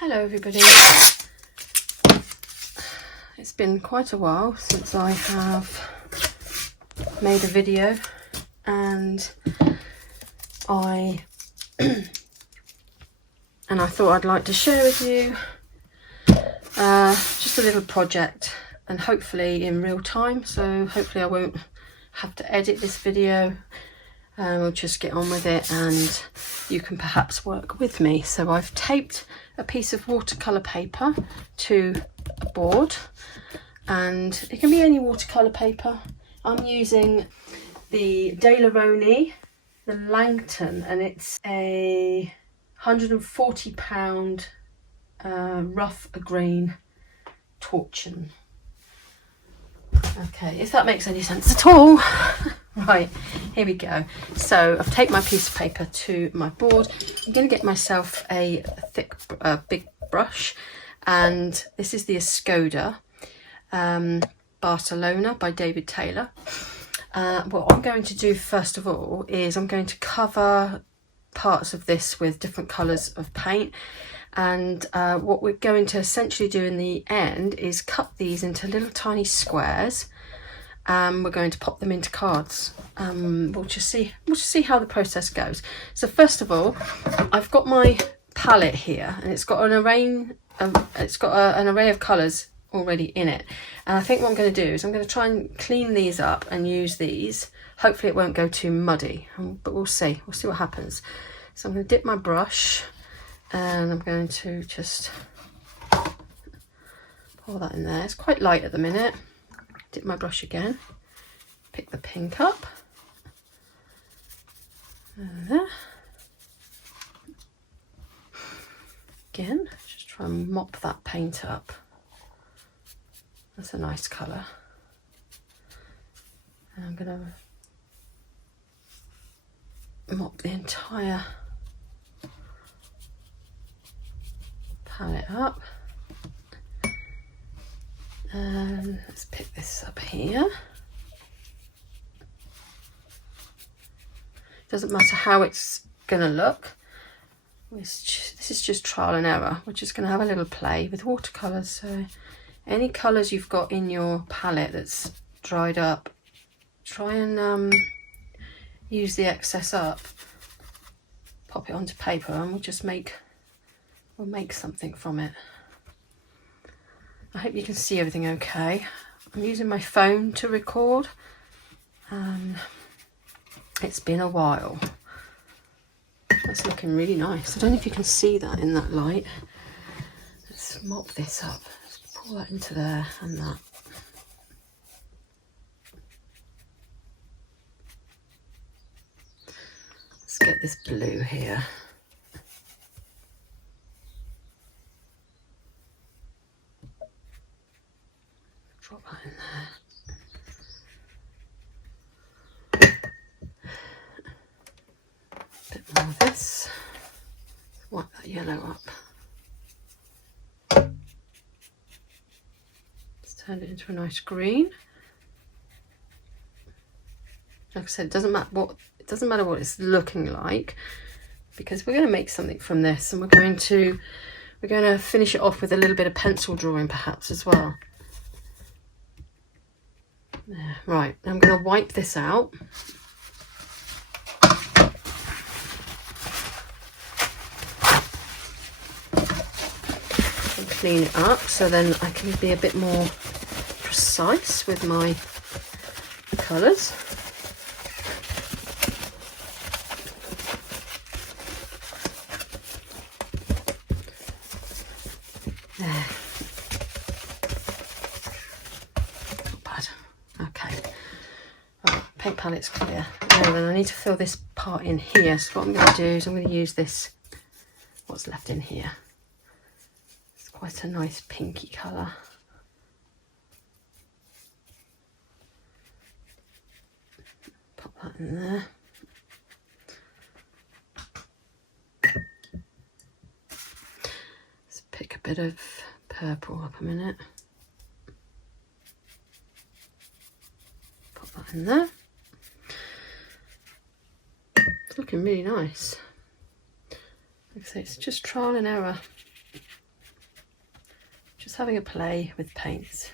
Hello everybody. It's been quite a while since I have made a video, and I thought I'd like to share with you just a little project, and hopefully in real time, so hopefully I won't have to edit this video. We'll just get on with it and you can perhaps work with me. So I've taped a piece of watercolour paper to a board, and it can be any watercolour paper. I'm using the Daler-Rowney, the Langton, and it's a £140 rough grain torchon. Okay, if that makes any sense at all. Right, here we go. So I've taped my piece of paper to my board. I'm going to get myself a thick, big brush, and this is the Escoda Barcelona by David Taylor. What I'm going to do first of all is I'm going to cover parts of this with different colours of paint, and what we're going to essentially do in the end is cut these into little tiny squares. We're going to pop them into cards. We'll just see how the process goes. So first of all, I've got my palette here, and it's got an array of colours already in it. And I think what I'm going to do is I'm going to try and clean these up and use these. Hopefully it won't go too muddy, but we'll see. We'll see what happens. So I'm going to dip my brush, and I'm going to just pour that in there. It's quite light at the minute. Dip my brush again, pick the pink up, and there. Again, just try and mop that paint up. That's a nice colour. And I'm going to mop the entire palette up. And let's pick this up here. Doesn't matter how it's going to look. This is just trial and error. We're just going to have a little play with watercolours. So any colours you've got in your palette that's dried up, try and use the excess up, pop it onto paper, and we'll make something from it. I hope you can see everything okay. I'm using my phone to record. It's been a while. That's looking really nice. I don't know if you can see that in that light. Let's mop this up. Let's pour that into there and that. Let's get this blue here. Drop that in there. A bit more of this. Wipe that yellow up. Let's turn it into a nice green. Like I said, it doesn't matter what it's looking like, because we're going to make something from this, and we're going to finish it off with a little bit of pencil drawing perhaps as well. There. Right, I'm going to wipe this out. And clean it up, so then I can be a bit more precise with my colours. There. Not bad. Okay. Right, paint palette's clear. Now then, I need to fill this part in here. So what I'm going to do is I'm going to use this, what's left in here. It's quite a nice pinky colour. Pop that in there. Let's pick a bit of purple up a minute. Pop that in there. It's looking really nice. Like I say, it's just trial and error. having a play with paints.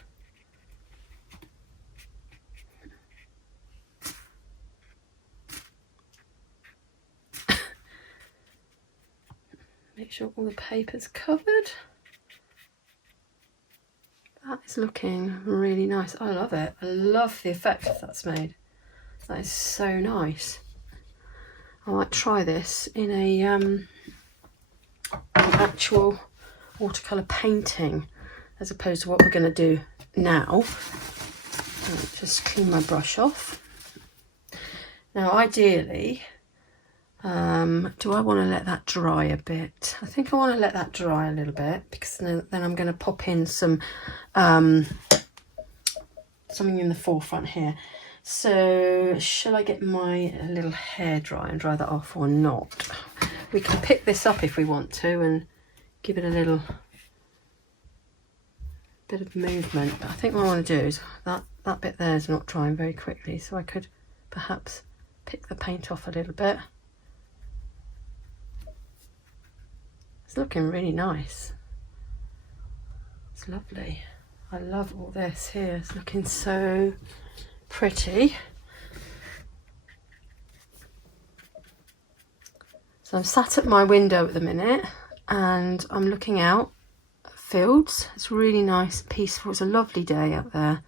Make sure all the paper's covered. That is looking really nice. I love it. I love the effect that's made. That is so nice. I might try this in a an actual watercolour painting as opposed to what we're going to do now. Just clean my brush off. Now ideally, do I want to let that dry a bit? I think I want to let that dry a little bit, because then I'm going to pop in some something in the forefront here. So shall I get my little hairdryer and dry that off or not? We can pick this up if we want to and give it a little bit of movement. But I think what I want to do is that bit there is not drying very quickly, so I could perhaps pick the paint off a little bit. It's looking really nice. It's lovely. I love all this here. It's looking so pretty. So I'm sat at my window at the minute and I'm looking out at fields. It's really nice and peaceful. It's a lovely day out there.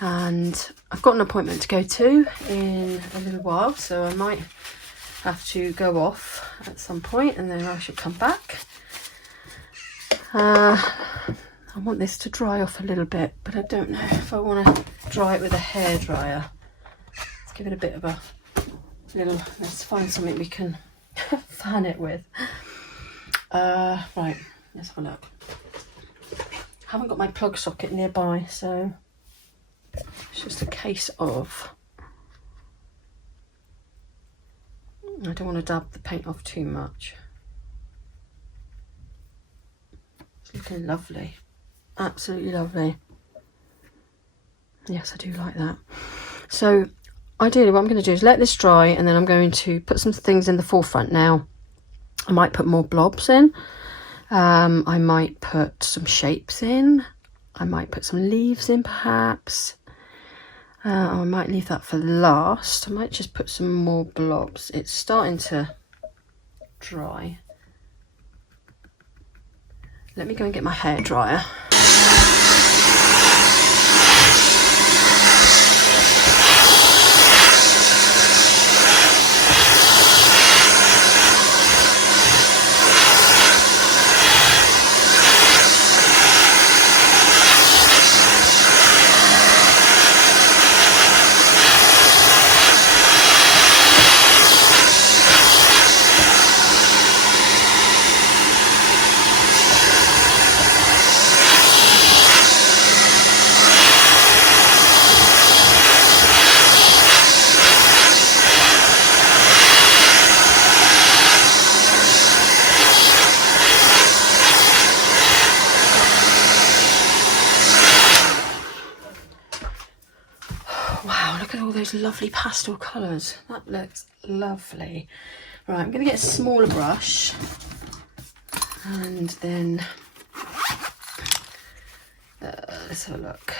And I've got an appointment to go to in a little while, so I might have to go off at some point and then I should come back. I want this to dry off a little bit, but I don't know if I want to dry it with a hairdryer. Let's give it a bit of a little, let's find something we can fan it with. Right, let's have a look. I haven't got my plug socket nearby, so it's just a case of, I don't want to dab the paint off too much. It's looking lovely. Absolutely lovely. Yes, I do like that. So ideally what I'm going to do is let this dry, and then I'm going to put some things in the forefront now. I might put more blobs in. I might put some shapes in. I might put some leaves in perhaps. I might leave that for last. I might just put some more blobs. It's starting to dry. Let me go and get my hairdryer. Lovely pastel colours. That looks lovely. Right, I'm going to get a smaller brush and then let's have a look.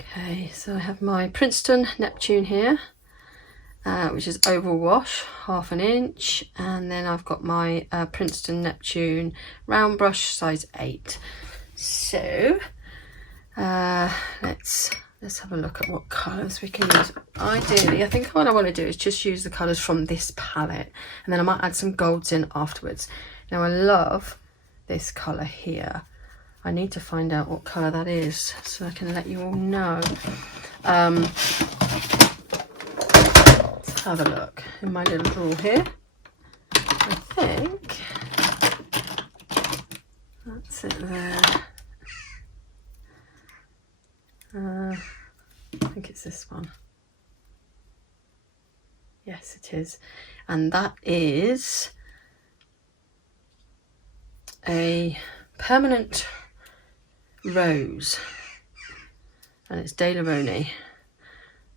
Okay, so I have my Princeton Neptune here, which is oval wash, 1/2 inch, and then I've got my Princeton Neptune round brush, size 8. So let's have a look at what colours we can use. Ideally, I think what I want to do is just use the colours from this palette, and then I might add some golds in afterwards. Now I love this colour here. I need to find out what colour that is so I can let you all know. Have a look in my little drawer here. I think that's it there. I think it's this one. Yes, it is. And that is a permanent rose. And it's Daler-Rowney.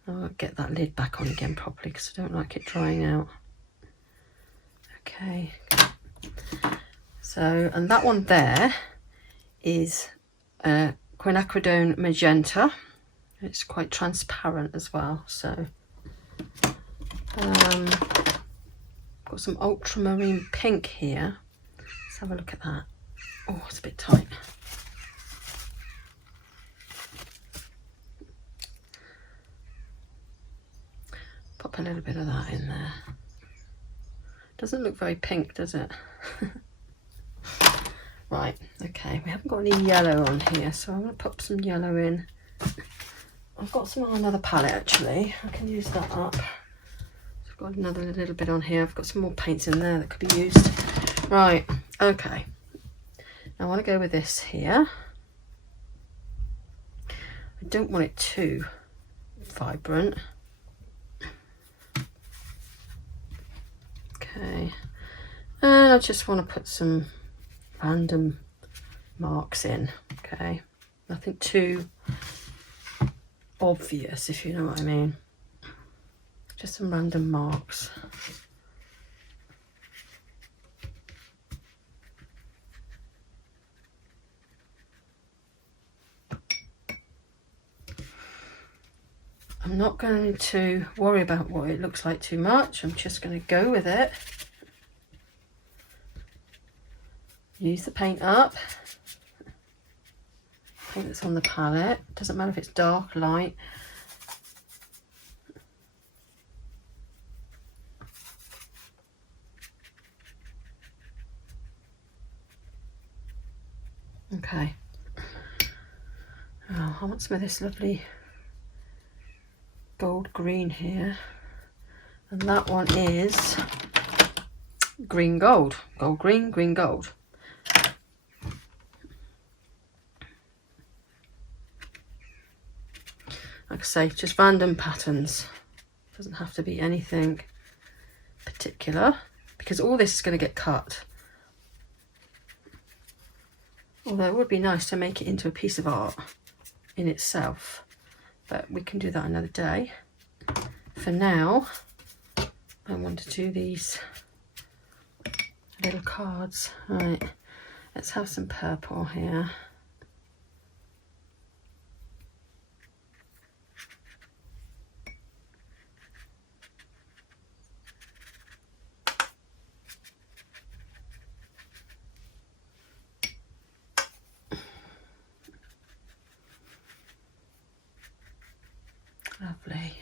I'll get that lid back on again properly because I don't like it drying out. Okay, so, and that one there is quinacridone magenta. It's quite transparent as well. So got some ultramarine pink here. Let's have a look at that. Oh, it's a bit tight. Pop a little bit of that in there. Doesn't look very pink, does it? Right, okay, we haven't got any yellow on here, so I'm going to pop some yellow in. I've got some on another palette actually. I can use that up. So I've got another little bit on here. I've got some more paints in there that could be used. Right, okay. Now I want to go with this here. I don't want it too vibrant. Okay, and I just want to put some random marks in. Okay, nothing too obvious, if you know what I mean. Just some random marks. I'm not going to worry about what it looks like too much. I'm just going to go with it. Use the paint up. Paint that's on the palette. Doesn't matter if it's dark, light. Okay. Oh, I want some of this lovely gold green here, and that one is green gold. Gold green, green gold. Like I say, just random patterns. Doesn't have to be anything particular because all this is going to get cut. Although it would be nice to make it into a piece of art in itself, but we can do that another day. For now, I want to do these little cards. Right, let's have some purple here. Lovely.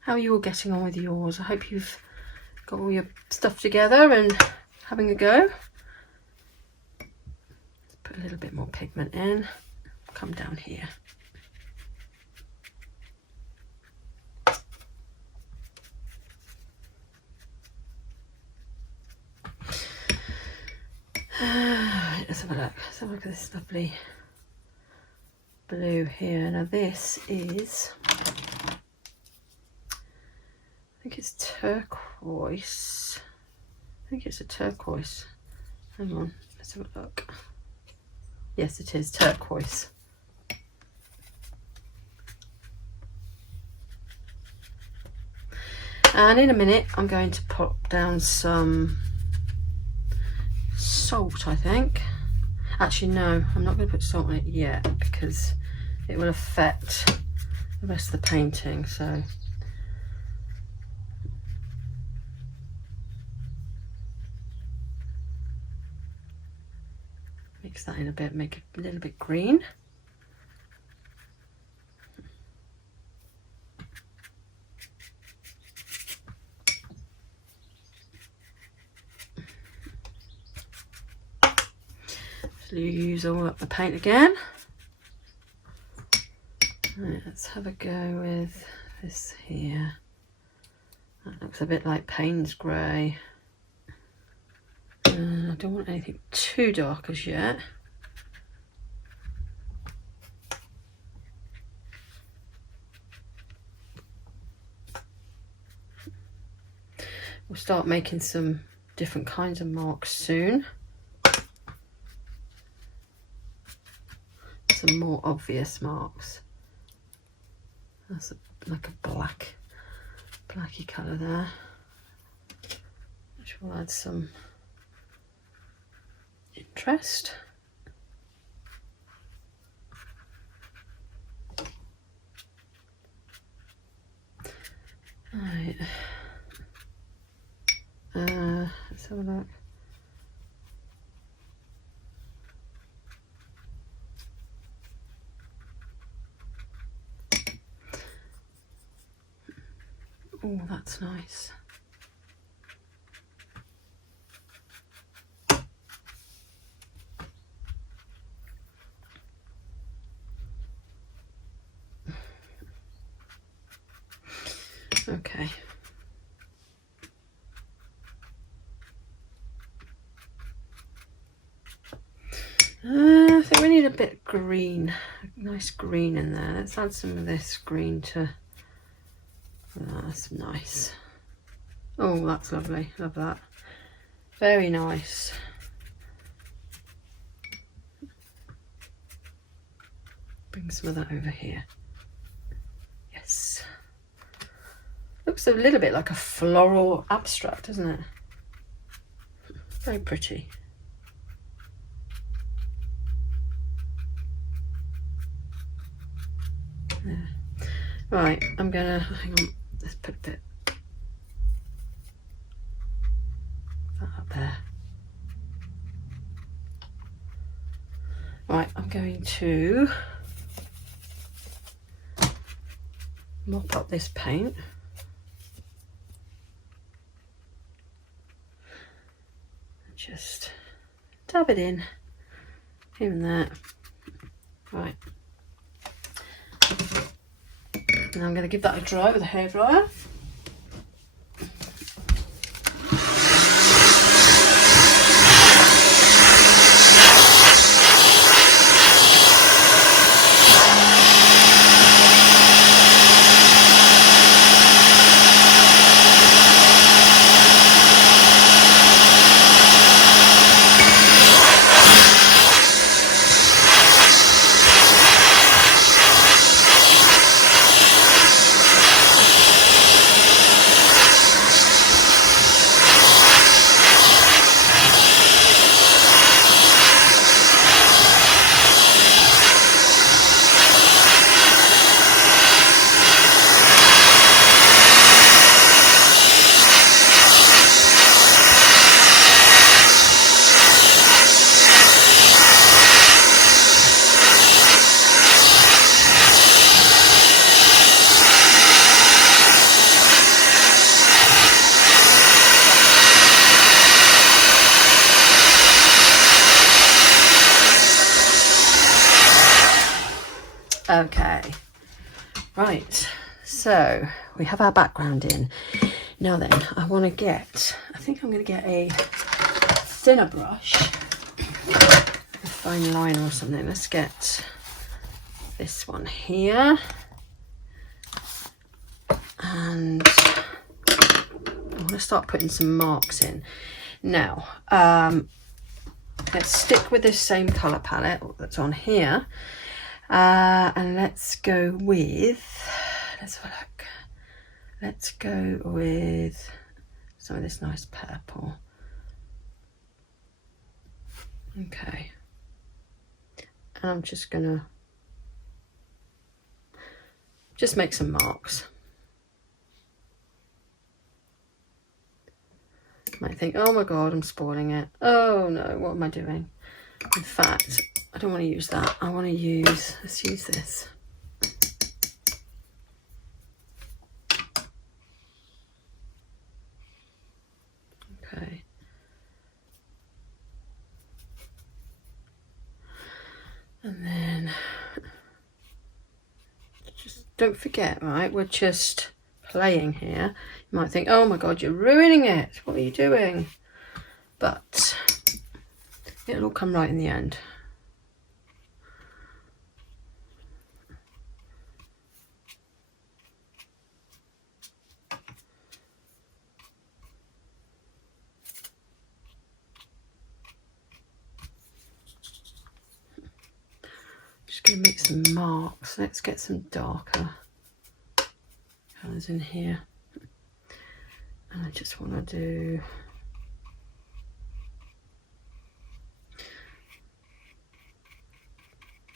How are you all getting on with yours? I hope you've got all your stuff together and having a go. Let's put a little bit more pigment in. Come down here. Let's have a look. Let's have a look at this lovely blue here. Now this is, I think it's turquoise. I think it's a turquoise. Hang on, let's have a look. Yes, it is turquoise. And in a minute, I'm going to pop down some salt, I think. Actually, no, I'm not going to put salt on it yet because it will affect the rest of the painting. So mix that in a bit, make it a little bit green. So you use all up the paint again. Right, let's have a go with this here. That looks a bit like Payne's grey. I don't want anything too dark as yet. We'll start making some different kinds of marks soon. Some more obvious marks. That's like a blacky colour there, which will add some interest. Right. Let's have a look. Oh, that's nice. Okay. I think we need a bit green, a nice green in there. Let's add some of this green to, that's nice. Oh, that's lovely, love that. Very nice. Bring some of that over here. Yes. Looks a little bit like a floral abstract, doesn't it? Very pretty. There. Right, I'm gonna, hang on, let's put a bit of that up there. Right, I'm going to mop up this paint. Just dab it in here and there. Right. Now I'm going to give that a dry with a hairdryer. Okay, right, so we have our background in. Now then, I want to get, I think I'm going to get a thinner brush, a fine liner or something. Let's get this one here. And I want to start putting some marks in. Now, let's stick with this same colour palette that's on here. And let's go with, let's have a look. Let's go with some of this nice purple. Okay. And I'm just gonna just make some marks. You might think, oh my God, I'm spoiling it. Oh no, what am I doing? In fact, I don't want to use that. I want to use, let's use this. Okay. And then, just don't forget, right, we're just playing here. You might think, oh my God, you're ruining it. What are you doing? But it'll all come right in the end. Just going to make some marks. Let's get some darker colours in here. And I just want to do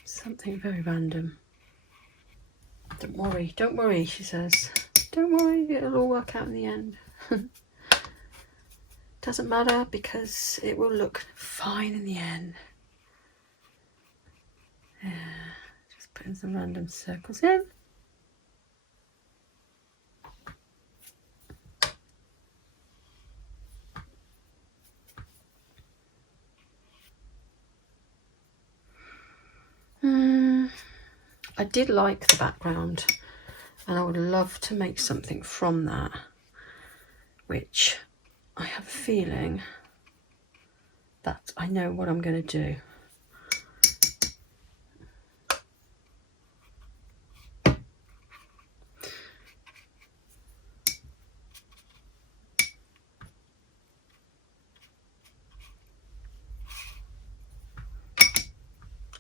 something very random. Don't worry, she says. Don't worry, it'll all work out in the end. Doesn't matter because it will look fine in the end. Yeah, just putting some random circles in. I did like the background and I would love to make something from that, which I have a feeling that I know what I'm going to do.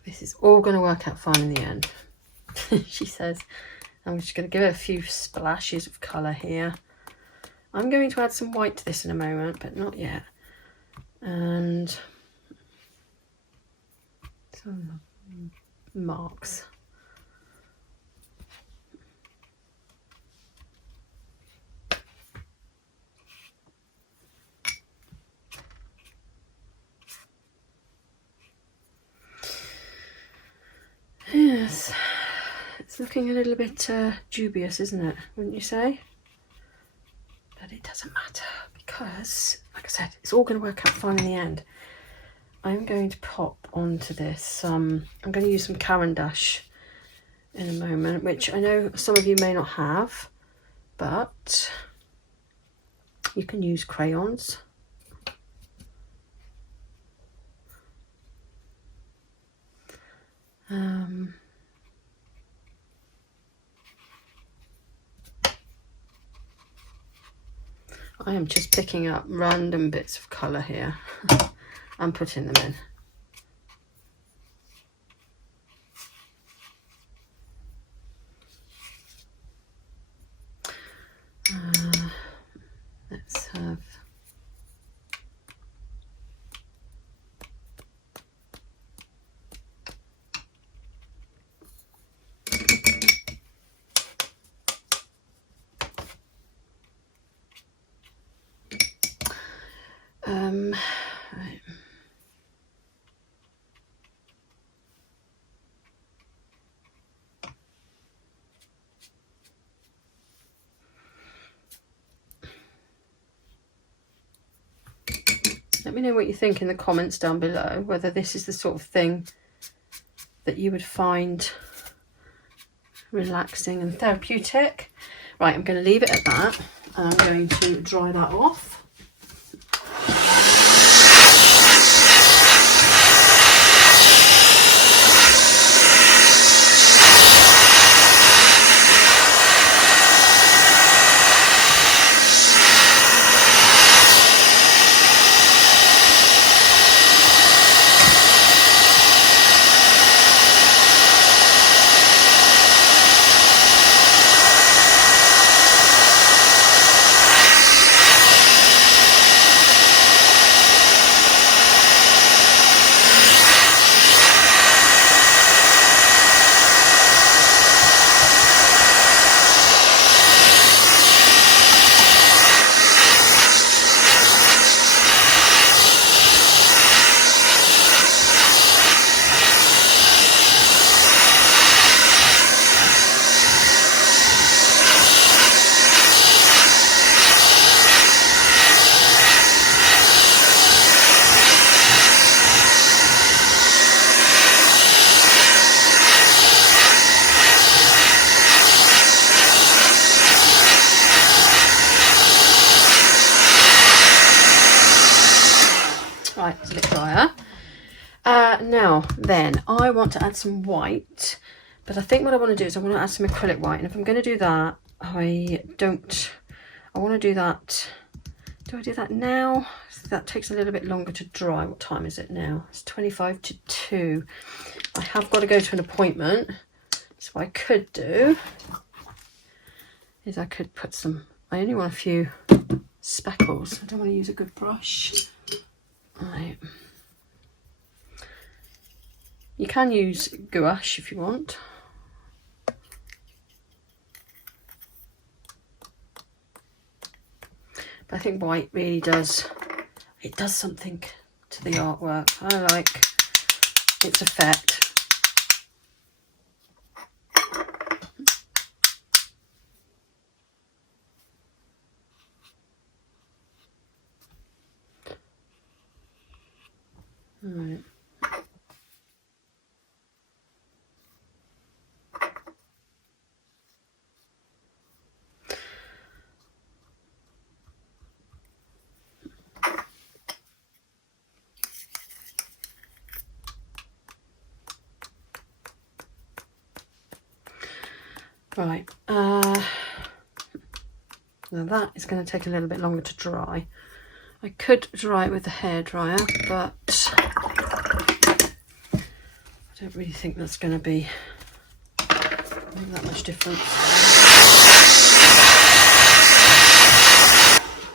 This is all going to work out fine in the end, she says. I'm just going to give it a few splashes of colour here. I'm going to add some white to this in a moment, but not yet. And some marks. Yes, it's looking a little bit dubious, isn't it? Wouldn't you say? But it doesn't matter because, like I said, it's all going to work out fine in the end. I'm going to pop onto this. I'm going to use some Caran d'Ache in a moment, which I know some of you may not have, but you can use crayons. I am just picking up random bits of colour here and putting them in. Let's have right. Let me know what you think in the comments down below, whether this is the sort of thing that you would find relaxing and therapeutic. Right, I'm going to leave it at that and I'm going to dry that off. Right, it's a bit drier. Now then, I want to add some white, but I think what I want to do is I want to add some acrylic white, and if I'm going to do that, I want to do that. Do I do that now? That takes a little bit longer to dry. What time is it now? It's 25 to 2. I have got to go to an appointment, so what I could do is I could put some, I only want a few speckles. I don't want to use a good brush. Right. You can use gouache if you want. But I think white really does, it does something to the artwork. I like its effect. Right. Right, now that is going to take a little bit longer to dry. I could dry it with the hairdryer, but I don't really think that's going to make that much difference.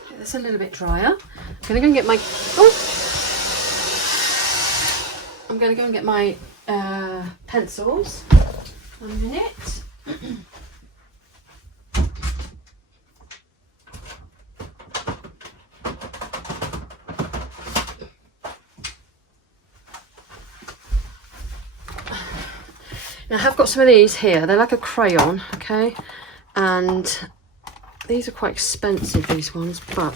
Get this a little bit drier. I'm going to go and get my, I'm going to go and get my pencils. 1 minute. Now I have got some of these here. They're like a crayon, okay? And these are quite expensive, these ones, but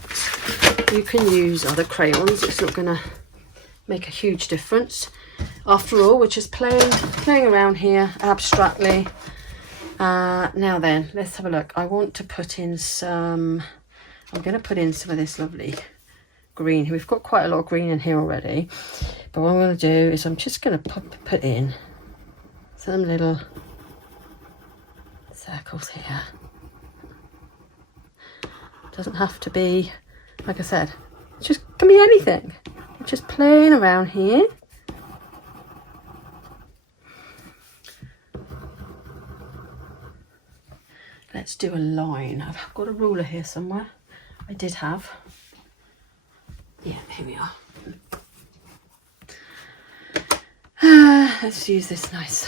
you can use other crayons. It's not going to make a huge difference. After all, we're just playing around here abstractly. Now then, let's have a look. I want to put in some, I'm going to put in some of this lovely green. We've got quite a lot of green in here already. But what I'm going to do is I'm just going to put in some little circles here. Doesn't have to be, like I said, it just can be anything. Just playing around here. Let's do a line. I've got a ruler here somewhere. I did have. Yeah, here we are. Let's use this nice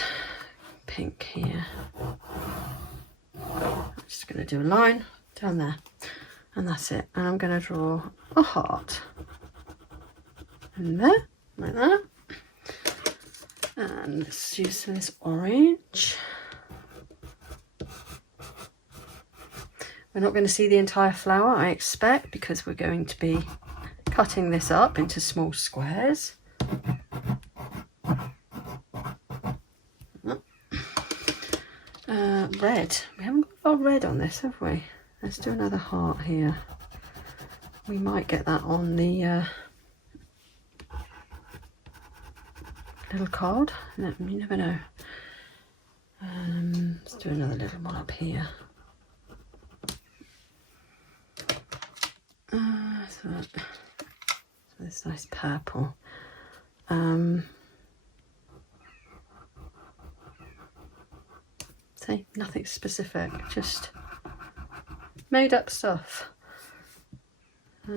pink here. I'm just going to do a line down there. And that's it. And I'm going to draw a heart. And there, like that. And let's use some of this orange. We're not going to see the entire flower, I expect, because we're going to be cutting this up into small squares. Red. We haven't got our red on this, have we? Let's do another heart here. We might get that on the little card. You never know. Let's do another little one up here. So this nice purple. Say nothing specific, just made up stuff. What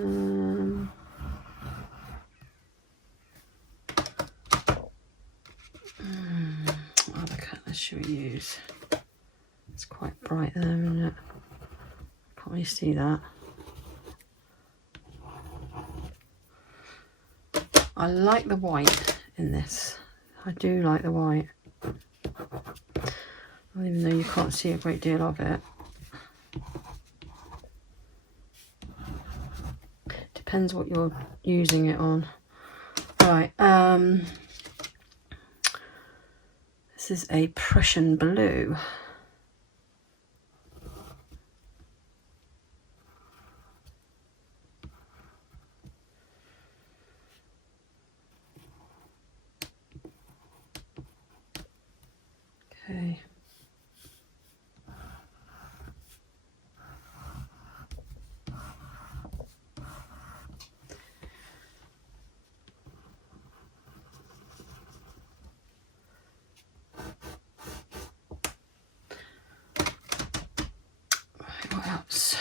other colours should we use? It's quite bright there, isn't it? Can't really see that. I like the white in this. I do like the white. Even though you can't see a great deal of it. Depends what you're using it on. Right, this is a Prussian blue. Okay. dots.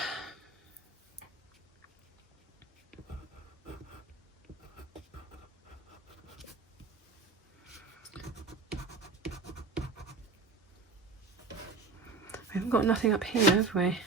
We haven't got nothing up here, have we?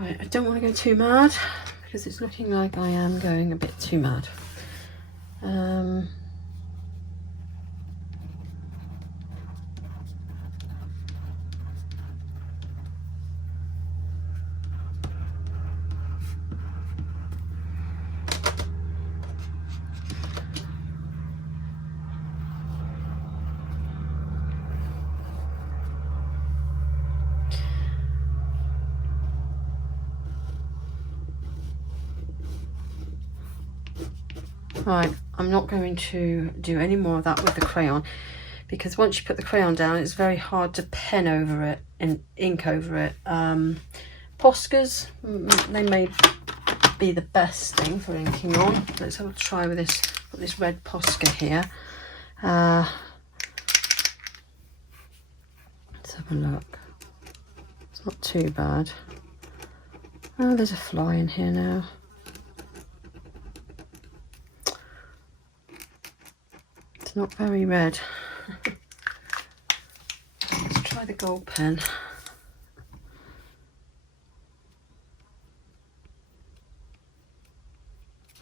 Right, I don't want to go too mad because it's looking like I am going a bit too mad. Right, I'm not going to do any more of that with the crayon because once you put the crayon down, it's very hard to pen over it and ink over it. Poscas, they may be the best thing for inking on. Let's have a try with this. Got this red Posca here. Let's have a look. It's not too bad. Oh, there's a fly in here now. It's not very red. Let's try the gold pen.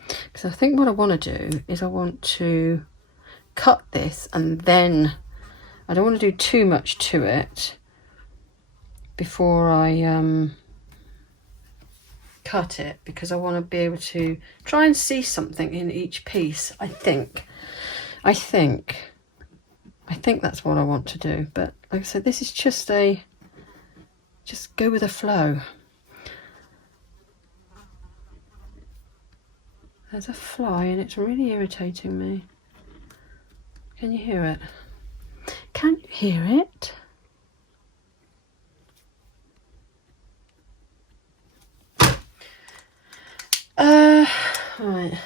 Because I think what I want to do is I want to cut this and then I don't want to do too much to it before I cut it, because I want to be able to try and see something in each piece. I think that's what I want to do. But like I said, this is just go with the flow. There's a fly and it's really irritating me. Can you hear it? Can you hear it? Right.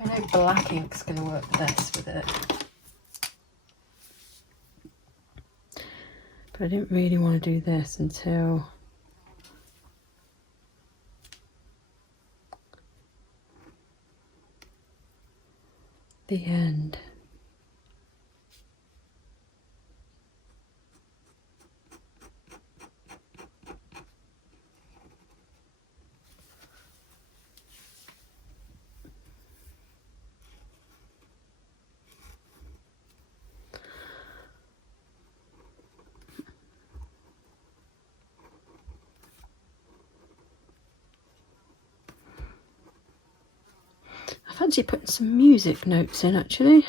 I know black ink's going to work best with it. But I didn't really want to do this until the end. I fancy putting some music notes in actually.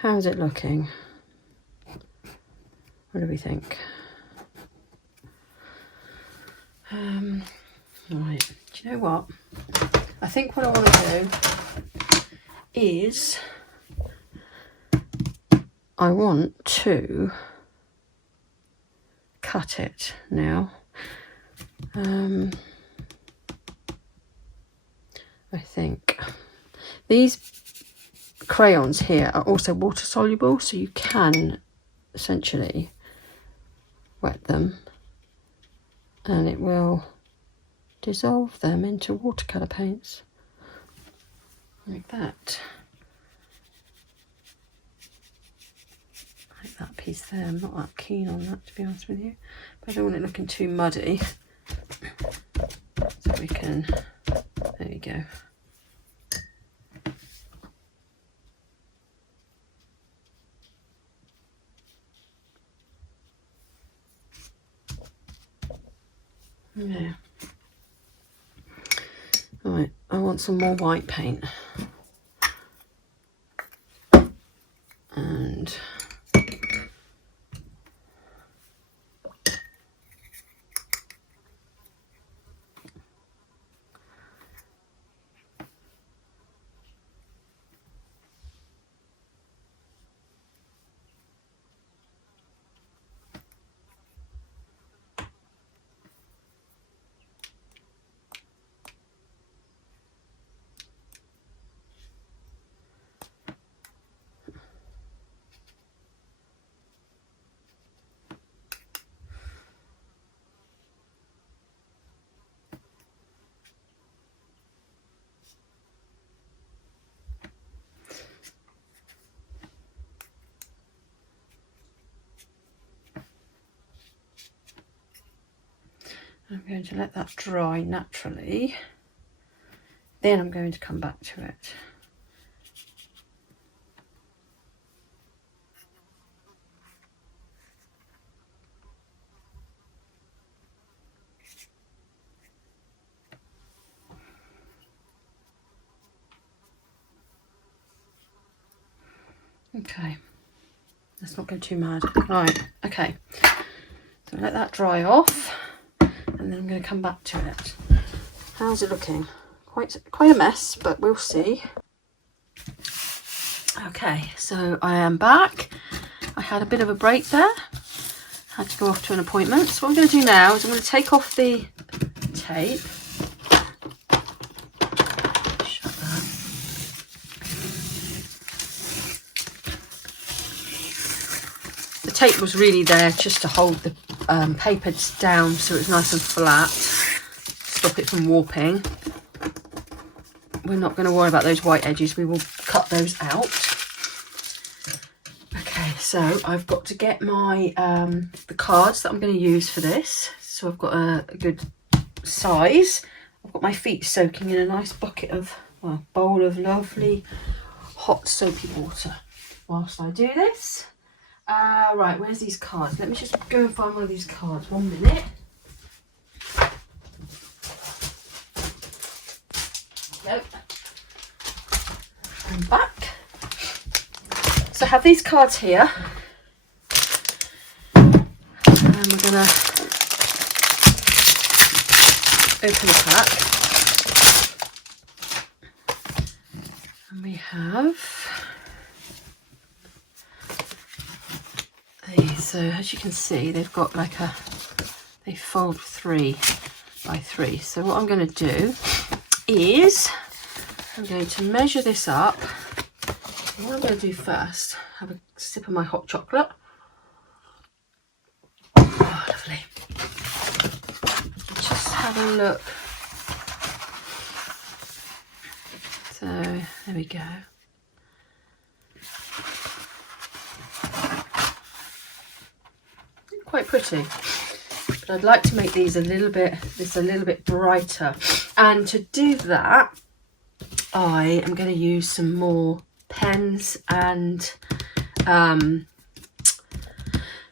How's it looking? What do we think? Right, do you know what? I think what I want to do is I want to cut it now. I think these crayons here are also water soluble, so you can essentially wet them and it will dissolve them into watercolour paints like that. Like that piece there. I'm not that keen on that, to be honest with you, but I don't want it looking too muddy, so we can, there you go. Yeah. Right, I want some more white paint. And I'm going to let that dry naturally. Then I'm going to come back to it. Okay, let's not go too mad. Right, okay. So let that dry off, and then I'm going to come back to it. How's it looking? Quite a mess, but we'll see. Okay, so I am back. I had a bit of a break there. Had to go off to an appointment. So what I'm going to do now is I'm going to take off the tape. Shut that. The tape was really there just to hold the paper down so it was nice and flat. Stop it from warping. We're not going to worry about those white edges. We will cut those out. Okay, so I've got to get my the cards that I'm going to use for this. So I've got a good size. I've got my feet soaking in a nice bucket of, well, bowl of lovely hot soapy water whilst I do this. Right, where's these cards? Let me just go and find one of these cards. 1 minute. Nope. I'm back. So I have these cards here. And we're going to open the pack. And we have these. So as you can see, they've got like they fold 3 by 3. So what I'm going to do is I'm going to measure this up. What I'm going to do first, have a sip of my hot chocolate. Oh, lovely. Just have a look. So there we go. Quite pretty. But I'd like to make these a little bit brighter. And to do that, I am going to use some more pens and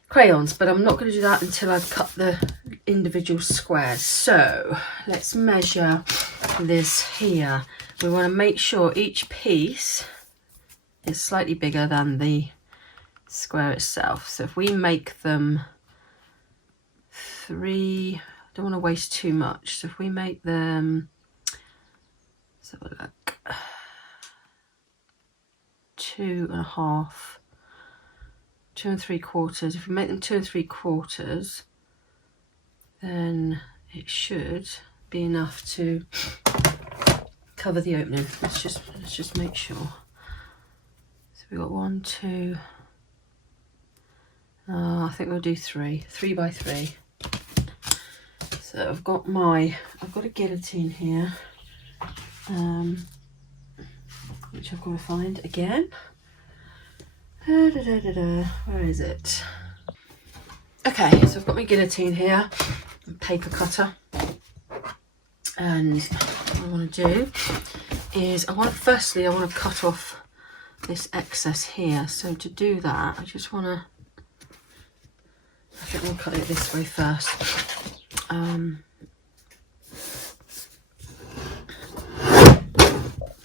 crayons, but I'm not going to do that until I've cut the individual squares. So let's measure this here. We want to make sure each piece is slightly bigger than the square itself. So if we make them 3, don't want to waste too much. So if we make them, let's have a look, 2.5, 2 3/4. If we make them 2 3/4, then it should be enough to cover the opening. Let's just make sure. So we've got 1, 2. I think we'll do 3 by 3. So I've got a guillotine here, which I've got to find again. Where is it? Okay, so I've got my guillotine here, paper cutter, and what I want to do is I want to cut off this excess here. So to do that, I think we'll cut it this way first.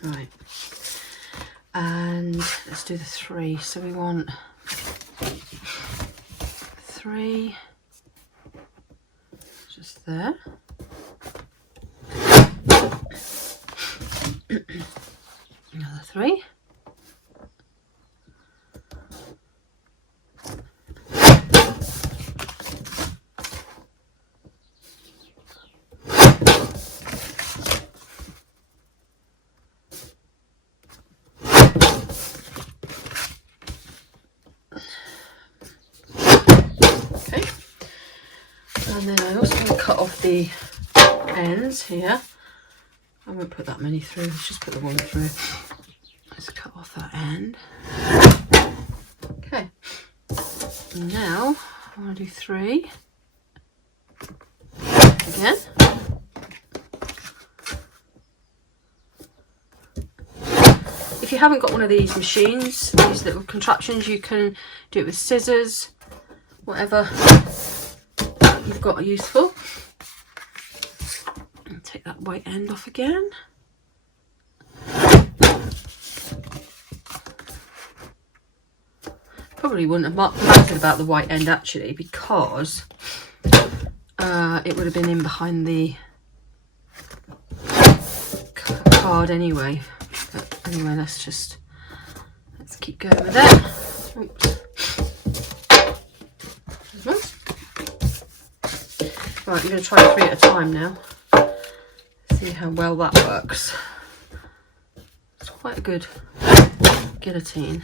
Right, and let's do the 3. So we want 3 just there. Another 3. Okay, and then I also want to cut off the ends here. I won't put that many through, let's just put the one through. Let's cut off that end. Okay, now I want to do 3 again. If you haven't got one of these machines, these little contraptions, you can do it with scissors, whatever you've got useful. And take that white end off again. Probably wouldn't have mattered about the white end actually, because it would have been in behind the card anyway. But anyway, let's keep going with it. Oops. Right, I'm going to try 3 at a time now. See how well that works. It's quite a good guillotine.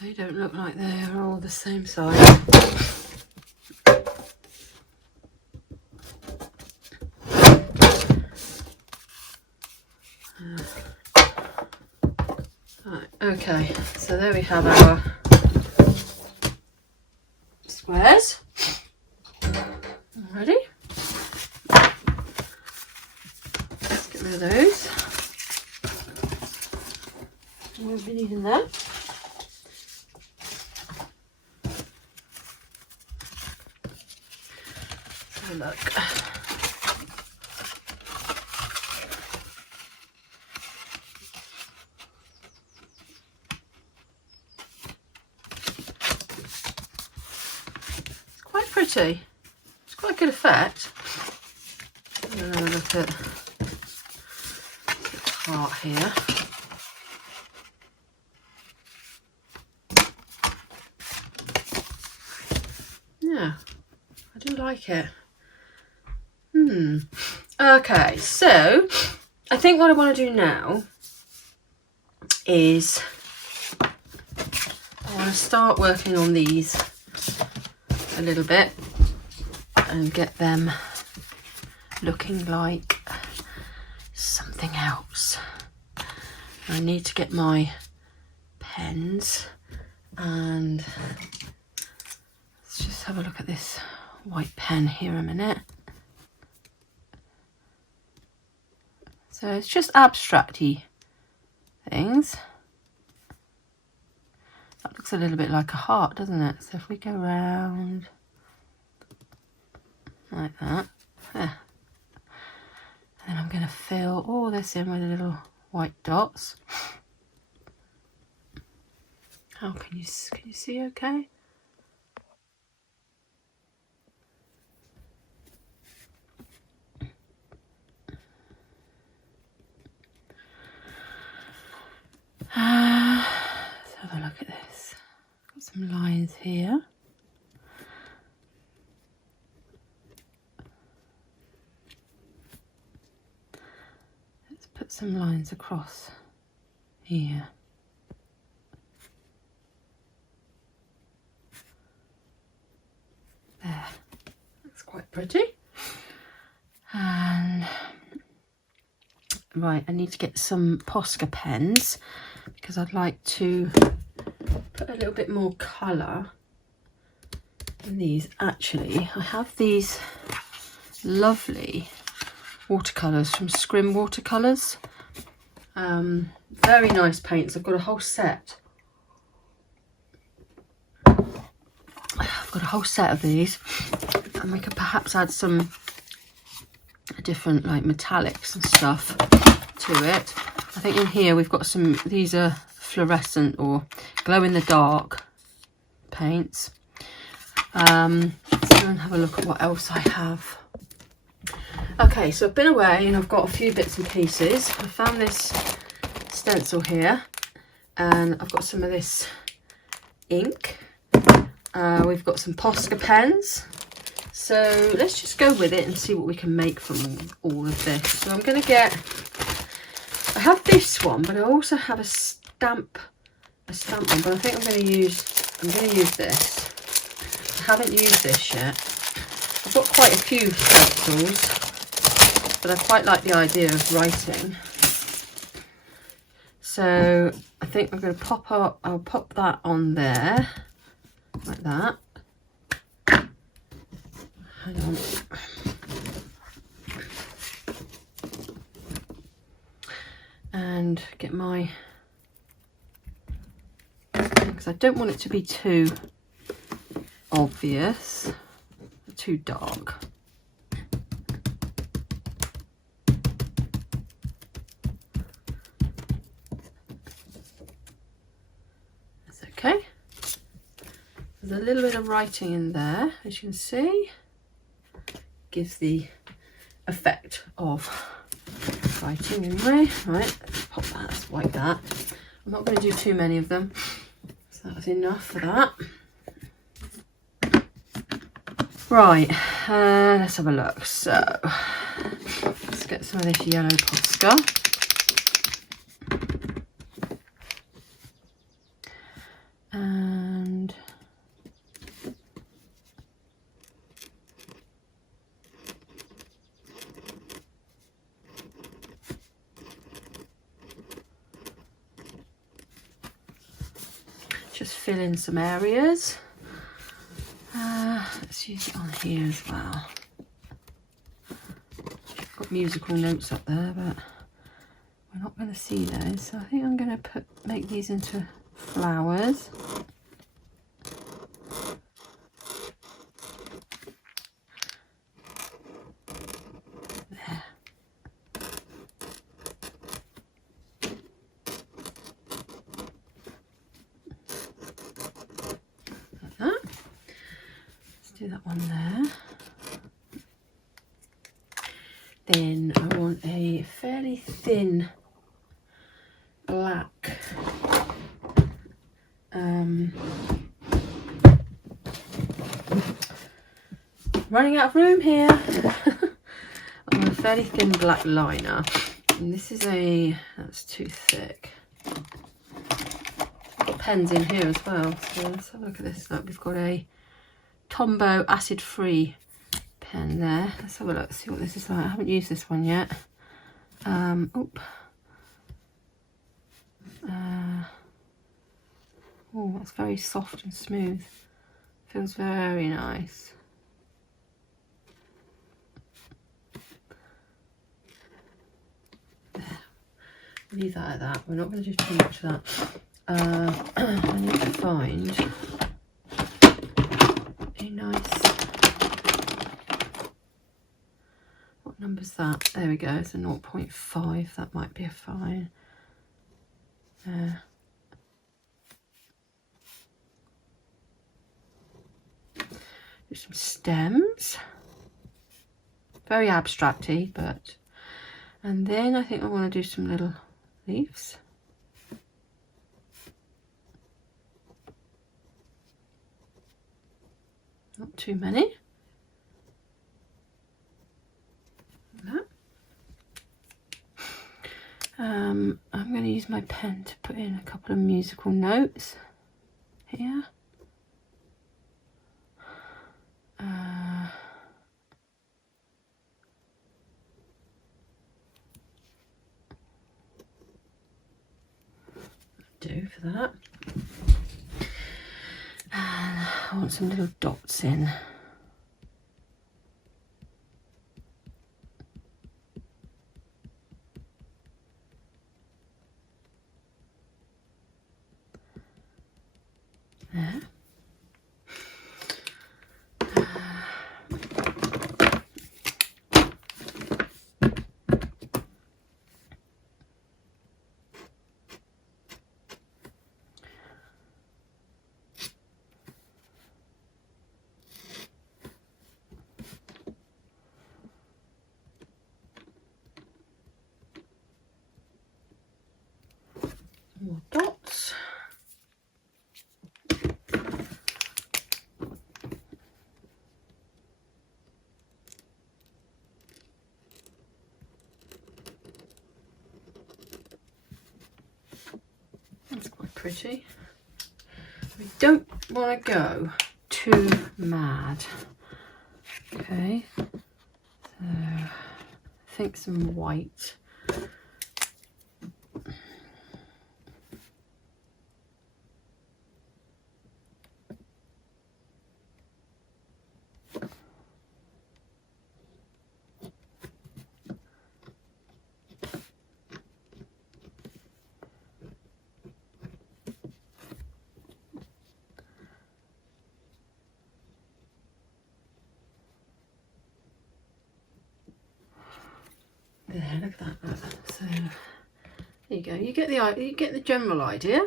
They don't look like they're all the same size. Right, okay, so there we have our squares. Ready? Let's get rid of those. Won't be needing that. Look. It's quite pretty. It's quite a good effect. I'm going to have a look at the heart here. Yeah, I do like it. Okay, so I think what I want to do now is I want to start working on these a little bit and get them looking like something else. I need to get my pens, and let's just have a look at this white pen here a minute. So it's just abstract-y things. That looks a little bit like a heart, doesn't it? So if we go round like that, and then I'm going to fill all this in with little white dots. How can you see okay? Let's have a look at this. Got some lines here. Let's put some lines across here. There. That's quite pretty. And right, I need to get some Posca pens because I'd like to put a little bit more colour in these. Actually, I have these lovely watercolours from Scrim Watercolours. Very nice paints. I've got a whole set. I've got a whole set of these, and we could perhaps add some different like metallics and stuff to it. I think in here we've got some, these are fluorescent or glow in the dark paints. Let's go and have a look at what else I have. Okay, so I've been away and I've got a few bits and pieces. I found this stencil here, and I've got some of this ink. We've got some Posca pens. So let's just go with it and see what we can make from all of this. So I'm going to get, I have this one, but I also have a stamp one, but I think I'm going to use this. I haven't used this yet. I've got quite a few stencils, but I quite like the idea of writing. So I think I'm going to I'll pop that on there, like that. Hang on. And get my, because I don't want it to be too obvious, too dark. That's okay. There's a little bit of writing in there, as you can see. Gives the effect of writing anyway. Right, let's pop that, let's wipe that. I'm not going to do too many of them, so that was enough for that. Right, let's have a look. So let's get some of this yellow Posca. And just fill in some areas. Let's use it on here as well. I've got musical notes up there, but we're not going to see those. So I think I'm going to make these into flowers. There. Like that. Let's do that one there. Then I want a fairly thin black running out of room here. I want a fairly thin black liner, and this is that's too thick. I've got pens in here as well, so let's have a look at this. Look, we've got a Tombow acid free pen there. Let's have a look, see what this is like. I haven't used this one yet. Oh, that's very soft and smooth. Feels very nice. There. Leave that at that. We're not going to do too much of that. I need to find a nice, what number's that? There we go, it's a 0.5. That might be a fine. There. Do some stems. Very abstracty, but, and then I think I want to do some little leaves. Not too many. Like that. I'm going to use my pen to put in a couple of musical notes here. Do for that. And I want some little dots in. there. More dots. That's quite pretty. We don't want to go too mad. Okay, so I think some white. There, look at that. So there you go. You get the general idea.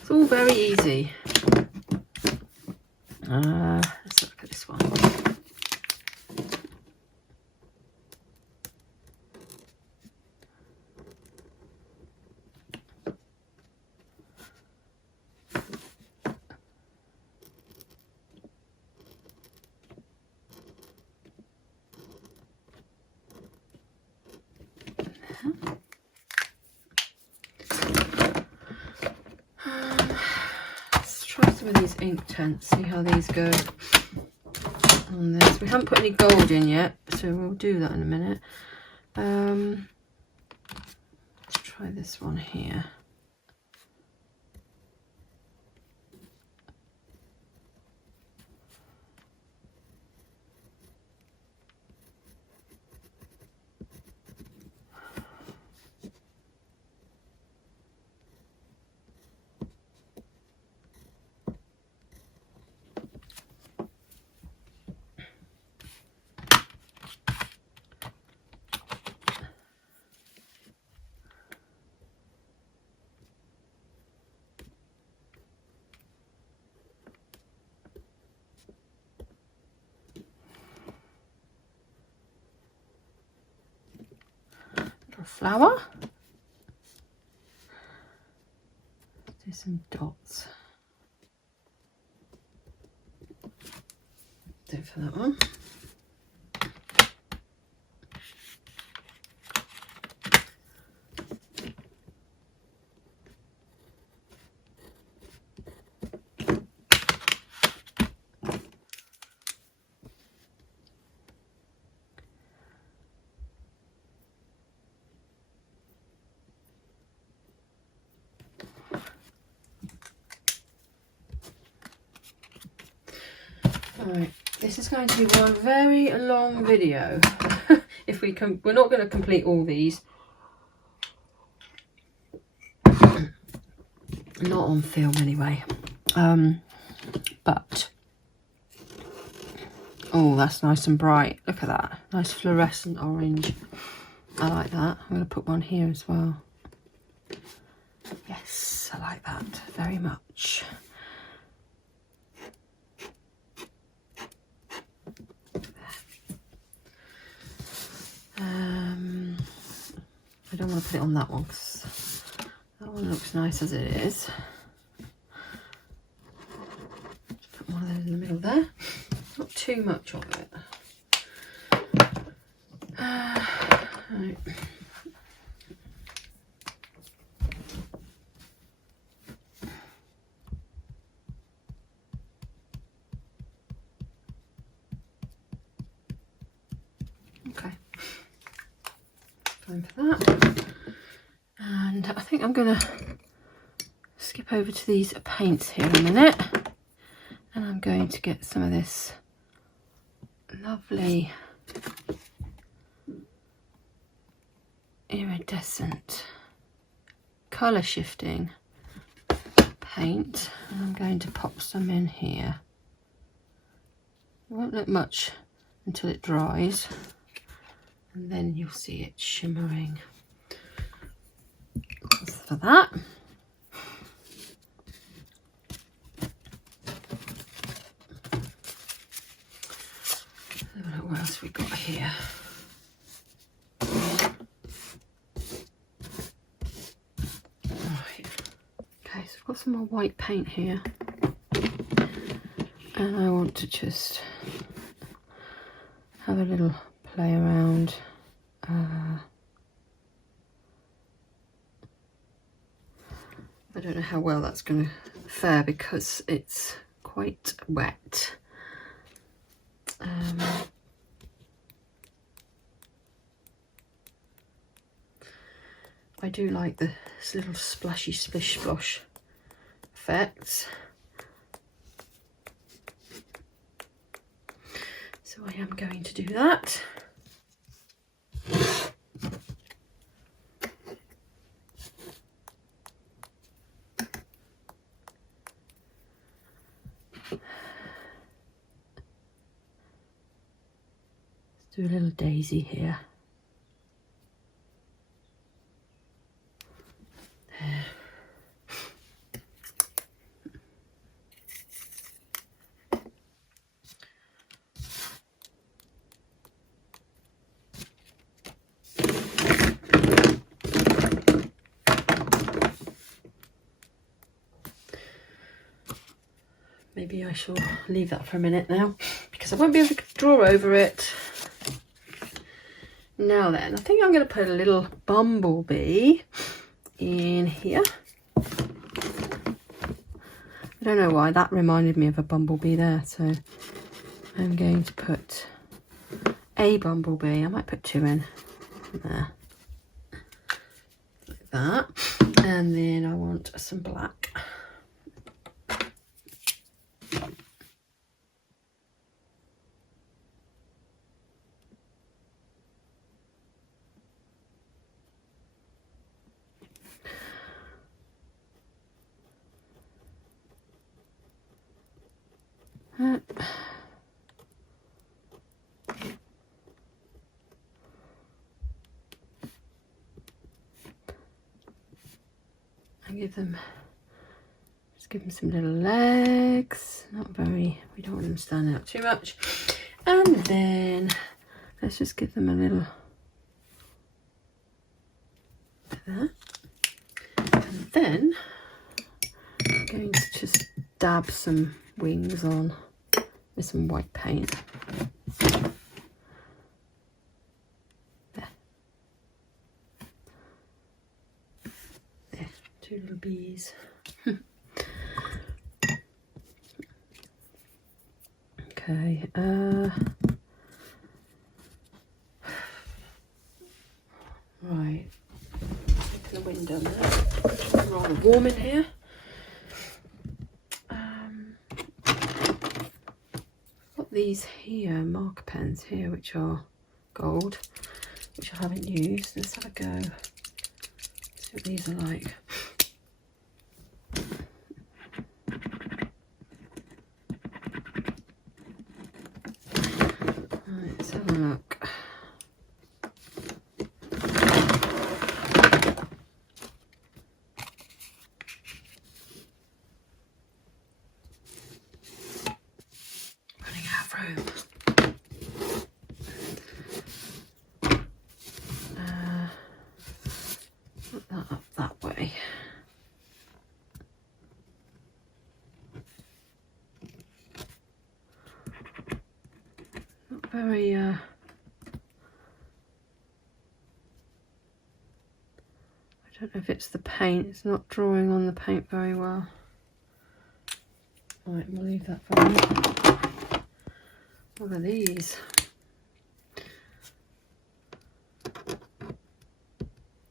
It's all very easy. Let's look at this one. Let's try some of these ink tents, see how these go on this. We haven't put any gold in yet, so we'll do that in a minute. Let's try this one here. Flower. Do some dots. Do it for that one. Right, this is going to be one very long video. If we can, we're not going to complete all these. Not on film anyway. But oh, that's nice and bright. Look at that, nice fluorescent orange. I like that. I'm going to put one here as well. Yes, I like that very much. I don't want to put it on that one because that one looks nice as it is. Just put one of those in the middle there. Not too much of it. Right. Okay. Time for that. And I think I'm going to skip over to these paints here in a minute. And I'm going to get some of this lovely iridescent colour shifting paint, and I'm going to pop some in here. It won't look much until it dries, and then you'll see it shimmering. That's for that. What else we got here? Right. Okay, so I've got some more white paint here, and I want to just have a little play around. I don't know how well that's going to fare because it's quite wet. I do like this little splashy splish splosh effects. So I am going to do that. Let's do a little daisy here. Maybe I shall leave that for a minute now because I won't be able to draw over it. Now then, I think I'm going to put a little bumblebee in here. I don't know why, that reminded me of a bumblebee there, so I'm going to put a bumblebee. I might put two in there, like that. And then I want some black. And give them some little legs. Not very, we don't want them standing out too much. And then let's just give them a little like that. And then I'm going to just dab some wings on with some white paint. There. There, two little bees. Okay, right, open the window now. It's rather warm in here. Got these here, marker pens here, which are gold, which I haven't used. Let's have a go. See what these are like. Let's have a look. Running out of room. Put that up that way. Not very I don't know if it's the paint, it's not drawing on the paint very well. Right, we'll leave that for a minute. What are these?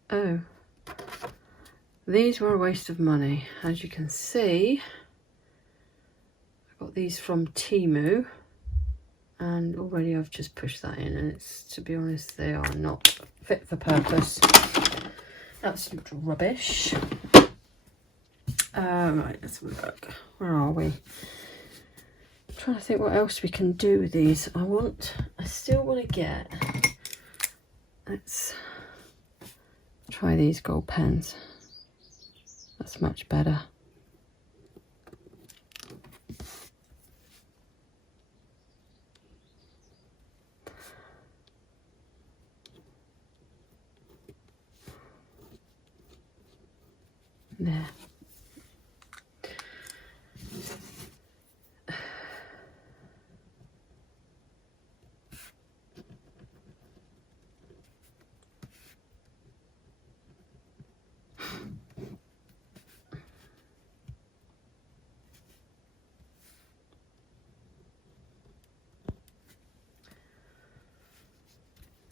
Oh, these were a waste of money. As you can see, I got these from Temu, and already I've just pushed that in, and it's, to be honest, they are not fit for purpose. Absolute rubbish. Right, let's have a look. Where are we? I'm trying to think what else we can do with these. I still want to get, let's try these gold pens. That's much better. There.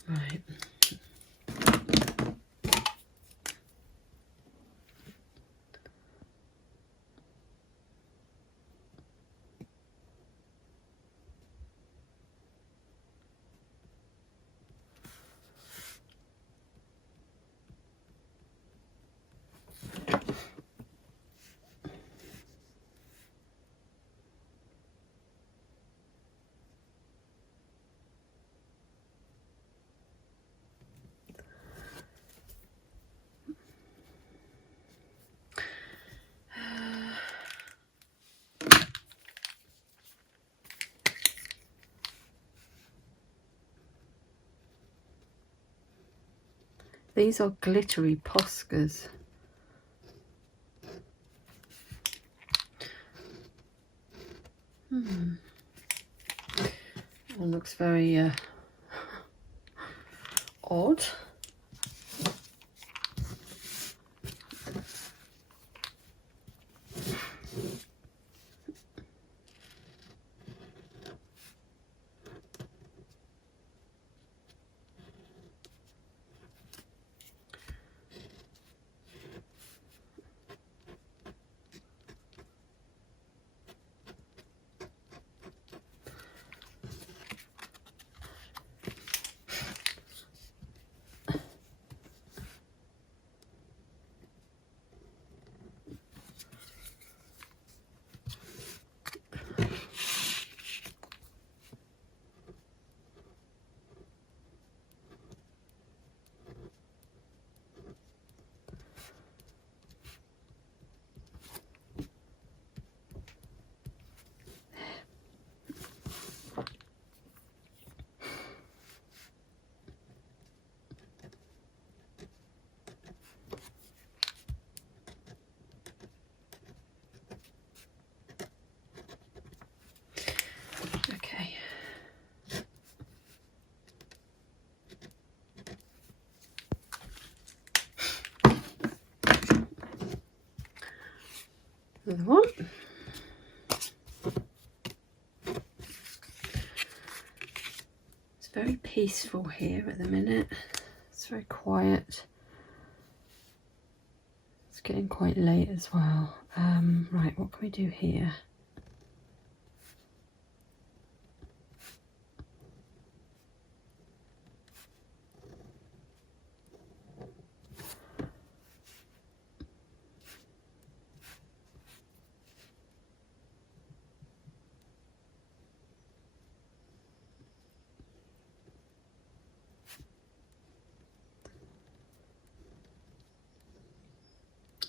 Right. These are glittery Poscas. One looks very odd. Okay. Another one. It's very peaceful here at the minute. It's very quiet. It's getting quite late as well. Right, what can we do here?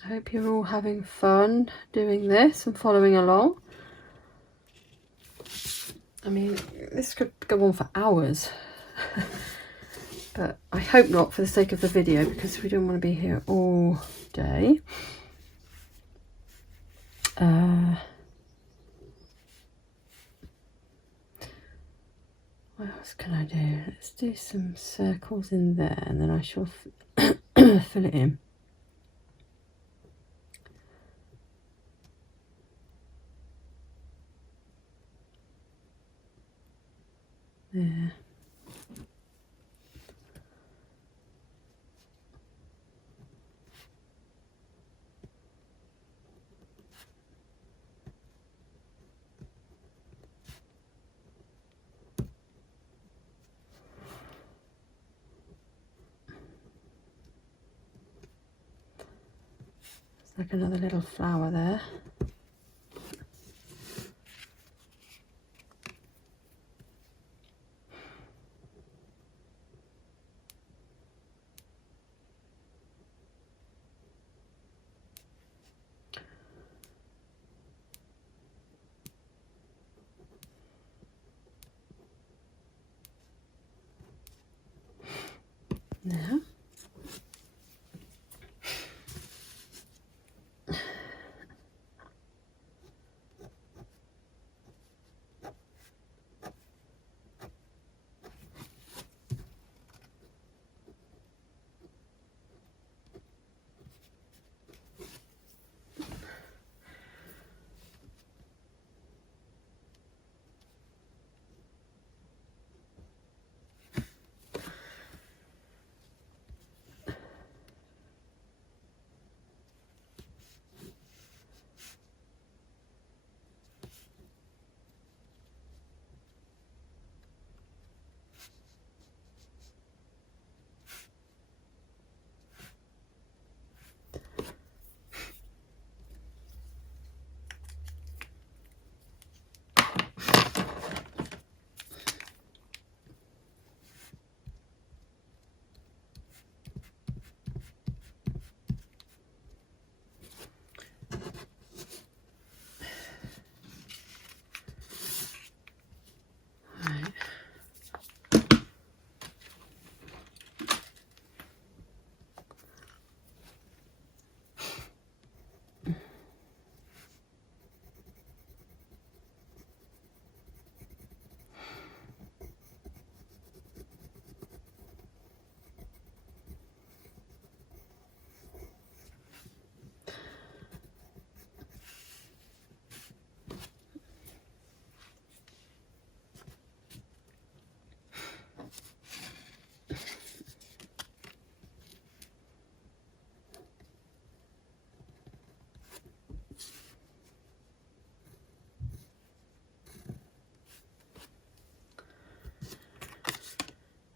I hope you're all having fun doing this and following along. I mean, this could go on for hours, but I hope not for the sake of the video, because we don't want to be here all day. What else can I do? Let's do some circles in there, and then I shall fill it in. There. like another little flower there. Now,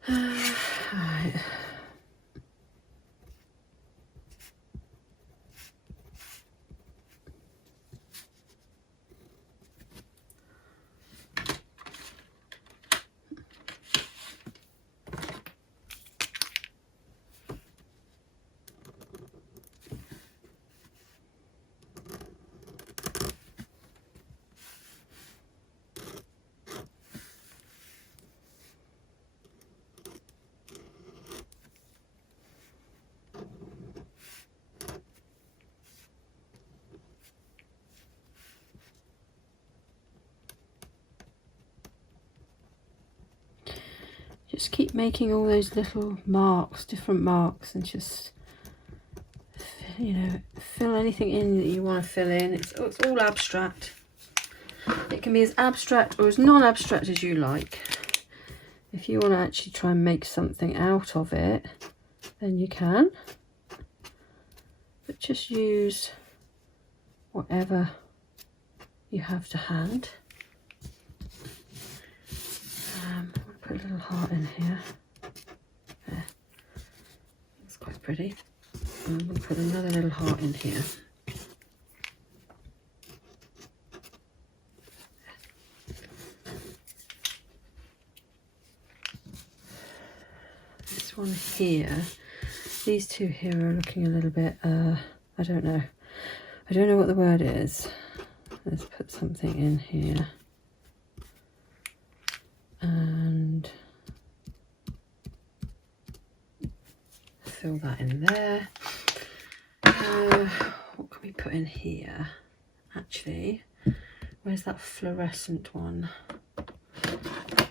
right. Just keep making all those little marks, different marks, and just, you know, fill anything in that you want to fill in. It's all abstract. It can be as abstract or as non-abstract as you like. If you want to actually try and make something out of it, then you can. But just use whatever you have to hand. Put a little heart in here. There. That's quite pretty. And we'll put another little heart in here. This one here, these two here are looking a little bit, I don't know. I don't know what the word is. Let's put something in here. And fill that in there. What can we put in here? Actually, where's that fluorescent one?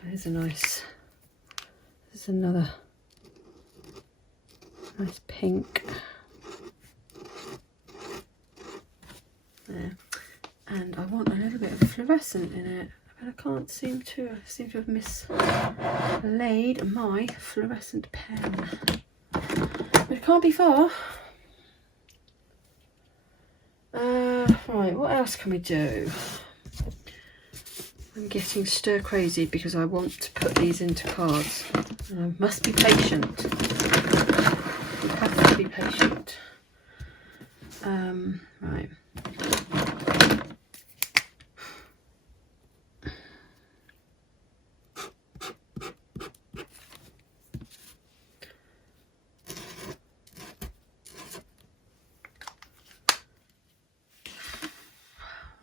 There's a nice, there's another nice pink. There. And I want a little bit of fluorescent in it. But I can't seem to have mislaid my fluorescent pen. But it can't be far. Right, what else can we do? I'm getting stir crazy because I want to put these into cards. And I must be patient. You have to be patient. Right.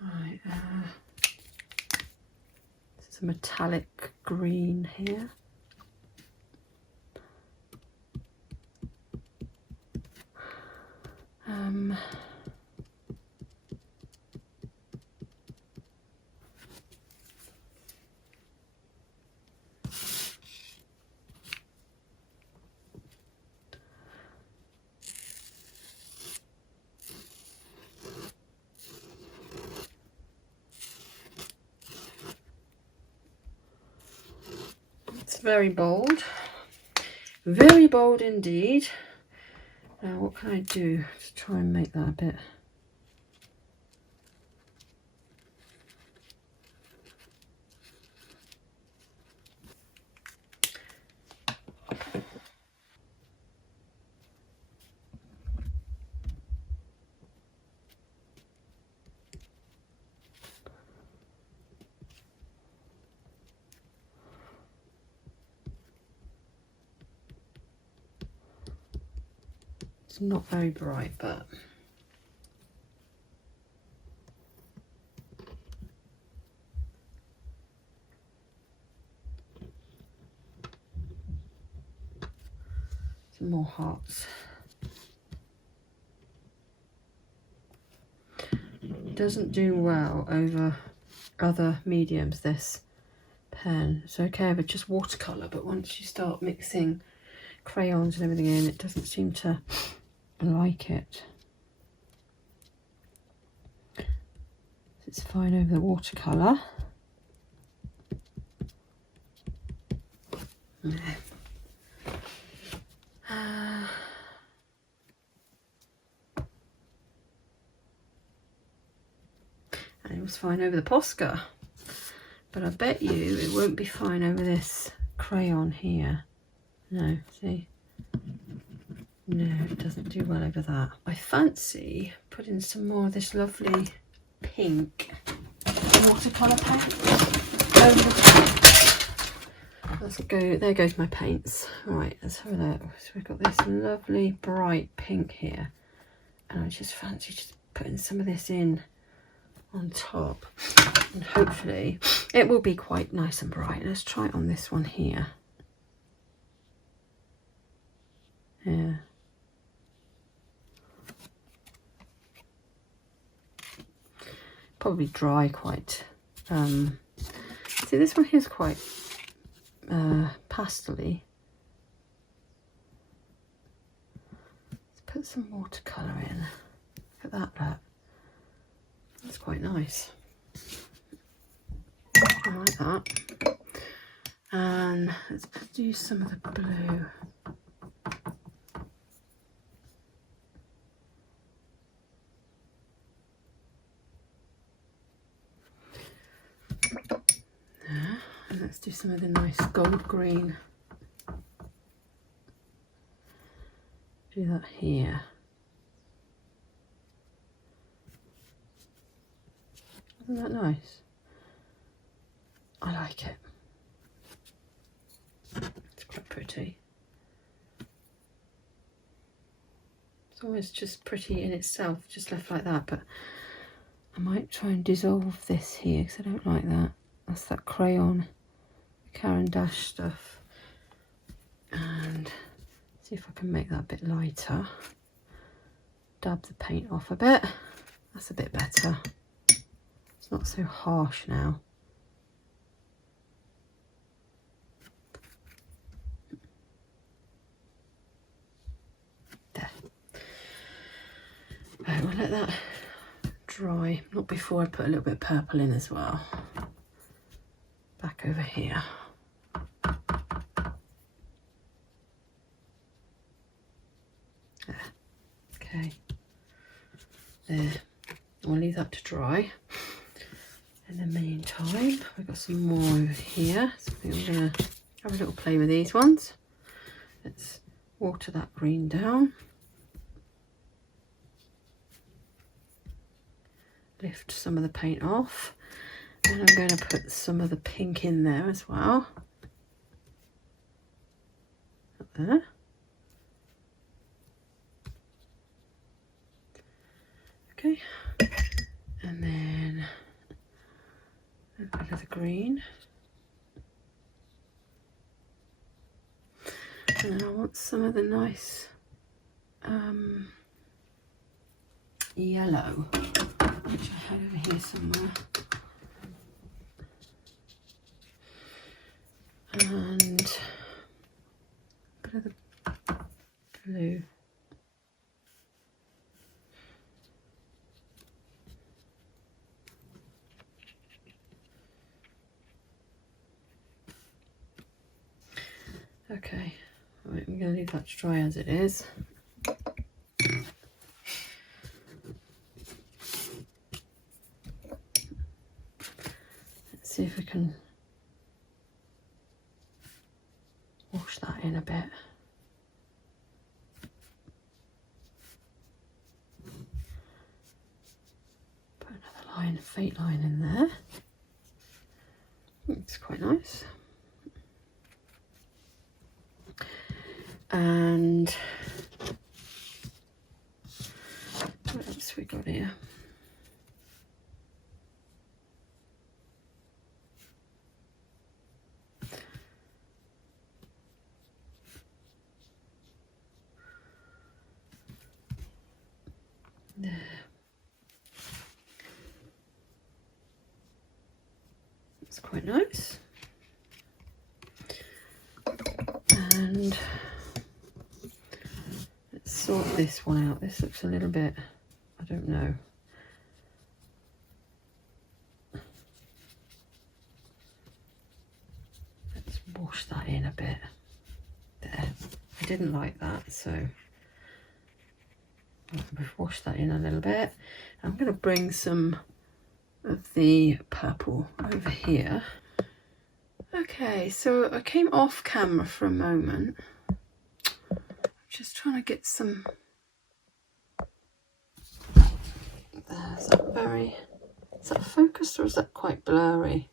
Right, this is a metallic green here. It's very bold indeed. Now what can I do to try and make that a bit it's not very bright, but some more hearts. Doesn't do well over other mediums, this pen. It's okay with just watercolour, but once you start mixing crayons and everything in, it doesn't seem to like it. It's fine over the watercolour. And it was fine over the Posca, but I bet you it won't be fine over this crayon here. No, see? No, it doesn't do well over that. I fancy putting some more of this lovely pink watercolour paint over the top. Let's go, there goes my paints. Right, let's have a look. So we've got this lovely bright pink here, and I just fancy just putting some of this in on top, and hopefully it will be quite nice and bright. Let's try it on this one here. Yeah. Probably dry quite. See, this one here is quite pastel-y. Let's put some watercolour in. Look at that, look. That's quite nice. I like that. And let's do some of the blue. There. And let's do some of the nice gold green. Do that here. Isn't that nice? I like it. It's quite pretty. It's almost just pretty in itself, just left like that, but I might try and dissolve this here because I don't like that. That's that crayon, Caran d'Ache stuff. And see if I can make that a bit lighter. Dab the paint off a bit. That's a bit better. It's not so harsh now. There. Right, we'll let that dry. Not before I put a little bit of purple in as well. Back over here. There. Okay. There. I'll leave that to dry. In the meantime, we've got some more over here. So I think I'm going to have a little play with these ones. Let's water that green down. lift some of the paint off, and I'm going to put some of the pink in there as well. Up there. Okay, and then a bit of the green. And I want some of the nice yellow, which I had over here somewhere. And a bit of the blue. Okay, right, I'm going to leave that to dry as it is. Let's see if we can wash that in a bit. Put another line, a faint line in there. It's quite nice. And what else we got here? There. It's quite nice. And let's sort this one out. This looks a little bit, I don't know. Let's wash that in a bit. There. I didn't like that, so we've washed that in a little bit. I'm going to bring some of the purple over here. Okay, so I came off camera for a moment. Just trying to get some. Is that focused or is that quite blurry?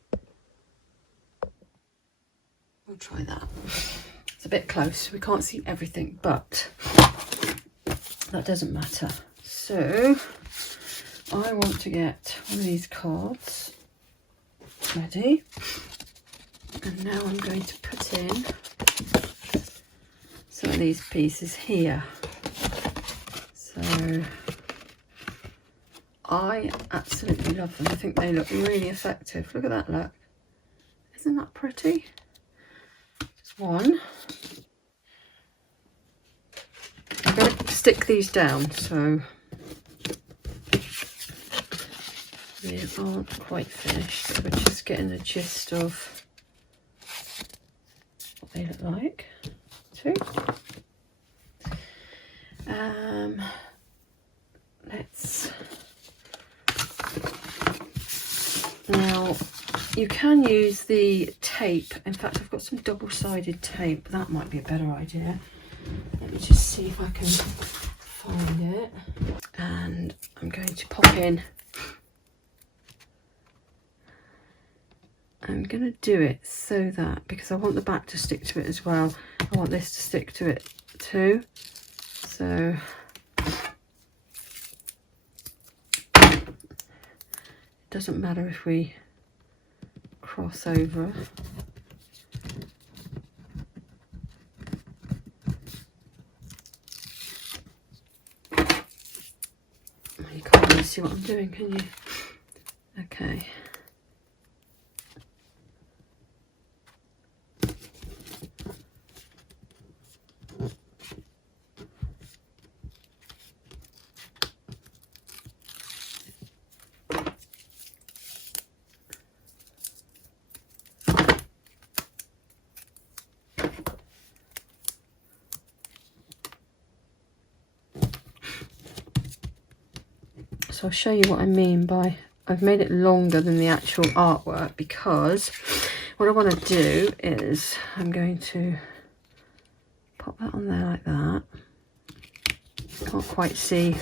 We'll try that. It's a bit close, we can't see everything, but that doesn't matter. So I want to get one of these cards ready, and now I'm going to put in some of these pieces here. So I absolutely love them. I think they look really effective. Look at that, look. Isn't that pretty? Just one. I'm going to stick these down, so they aren't quite finished, but we're just getting the gist of what they look like. Two. Let's. Now, you can use the tape. In fact, I've got some double-sided tape. That might be a better idea. Let me just see if I can find it. And I'm going to pop in. I'm going to do it so that, because I want the back to stick to it as well, I want this to stick to it too. So it doesn't matter if we cross over. You can't really see what I'm doing, can you? Okay. So I'll show you what I mean by I've made it longer than the actual artwork, because what I want to do is I'm going to pop that on there like that. Can't quite see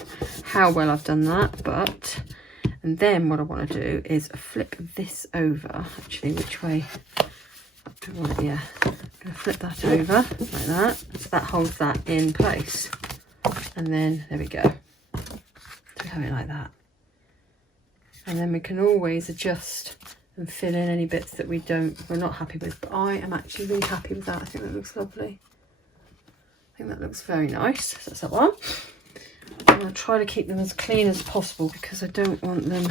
how well I've done that, but And then what I want to do is flip this over. Actually, which way? Yeah, I'm going to flip that over like that. So that holds that in place. And then there we go. So we have it like that. And then we can always adjust and fill in any bits that we're not happy with. But I am actually really happy with that. I think that looks lovely. I think that looks very nice. So that's that one. I'm going to try to keep them as clean as possible because I don't want them.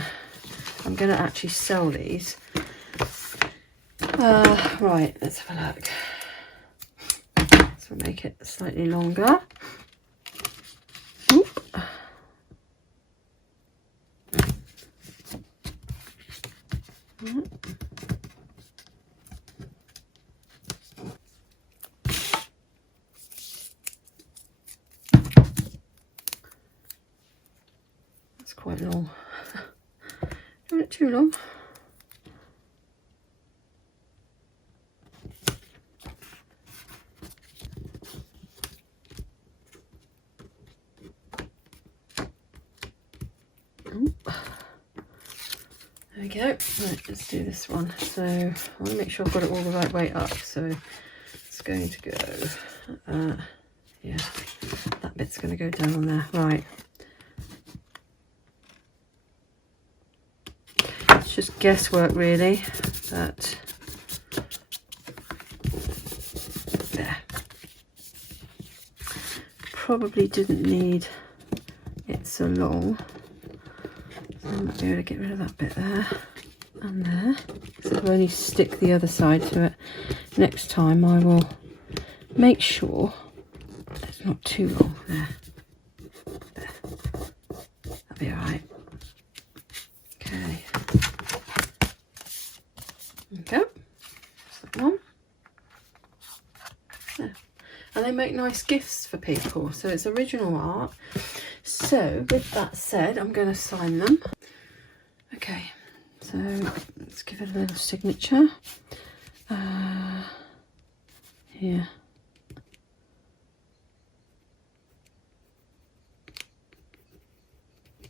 I'm going to actually sell these. Right, let's have a look. So we'll make it slightly longer. Oop. That's quite long. Not too long. There we go. Right, let's do this one. So I want to make sure I've got it all the right way up. So it's going to go, yeah, that bit's going to go down on there. Right. It's just guesswork really, but there. Probably didn't need it so long. So I might be able to get rid of that bit there and there. So I'll only stick the other side to it. Next time I will make sure it's not too long. There. That'll be alright. Okay. There we go. That's that one. There. And they make nice gifts for people. So it's original art. So with that said, I'm going to sign them. Okay, so let's give it a little signature. Here.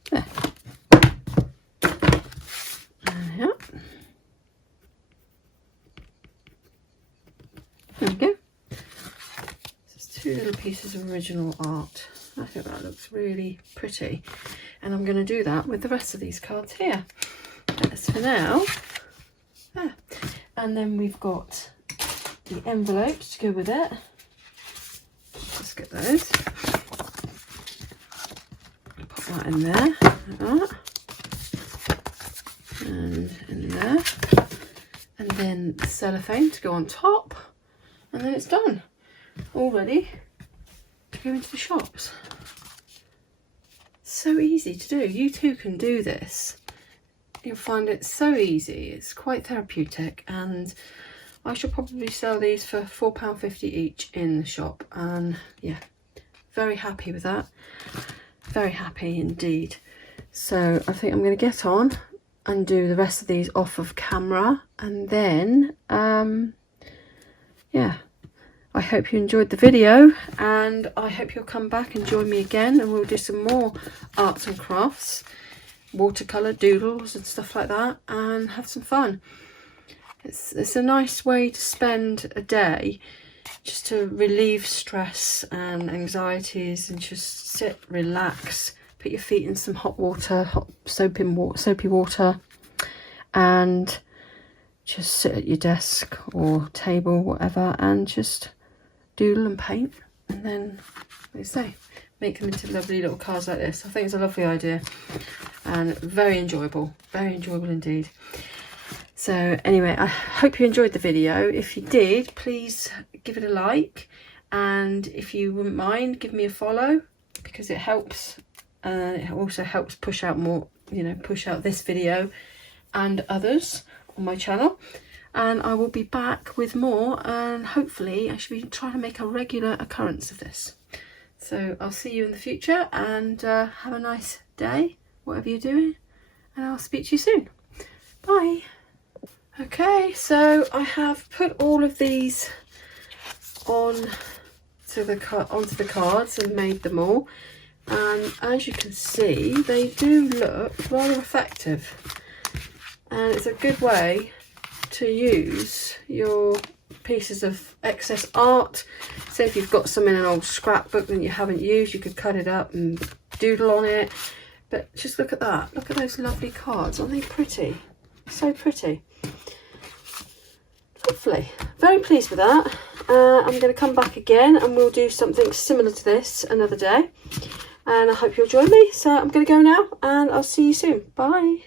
There. Yeah. There we go. Just two little pieces of original art. I think that looks really pretty. And I'm going to do that with the rest of these cards here. That's for now. And then we've got the envelopes to go with it. Let's get those. Pop that in there, like that. And in there. And then the cellophane to go on top. And then it's done. All ready to go into the shops. So easy to do. You too can do this. You'll find it so easy. It's quite therapeutic, and I should probably sell these for £4.50 each in the shop. And yeah, very happy with that. Very happy indeed. So I think I'm going to get on and do the rest of these off of camera, and then yeah, I hope you enjoyed the video, and I hope you'll come back and join me again, and we'll do some more arts and crafts, watercolour, doodles and stuff like that, and have some fun. It's a nice way to spend a day, just to relieve stress and anxieties, and just sit, relax, put your feet in some hot water, soapy water, and just sit at your desk or table, whatever, and just doodle and paint, and then, like I say, make them into lovely little cards like this. I think it's a lovely idea and very enjoyable indeed. So anyway, I hope you enjoyed the video. If you did, please give it a like, and if you wouldn't mind, give me a follow, because it helps, and it also helps push out more, push out this video and others on my channel. And I will be back with more, and hopefully I should be trying to make a regular occurrence of this. So I'll see you in the future, and have a nice day, whatever you're doing, and I'll speak to you soon. Bye. Okay, so I have put all of these onto the cards and made them all. and as you can see they do look rather effective, and it's a good way to use your pieces of excess art. Say if you've got some in an old scrapbook that you haven't used, you could cut it up and doodle on it. But just look at that, look at those lovely cards, aren't they pretty? So pretty. Lovely, very pleased with that. I'm going to come back again and we'll do something similar to this another day, and I hope you'll join me. So I'm going to go now and I'll see you soon. Bye.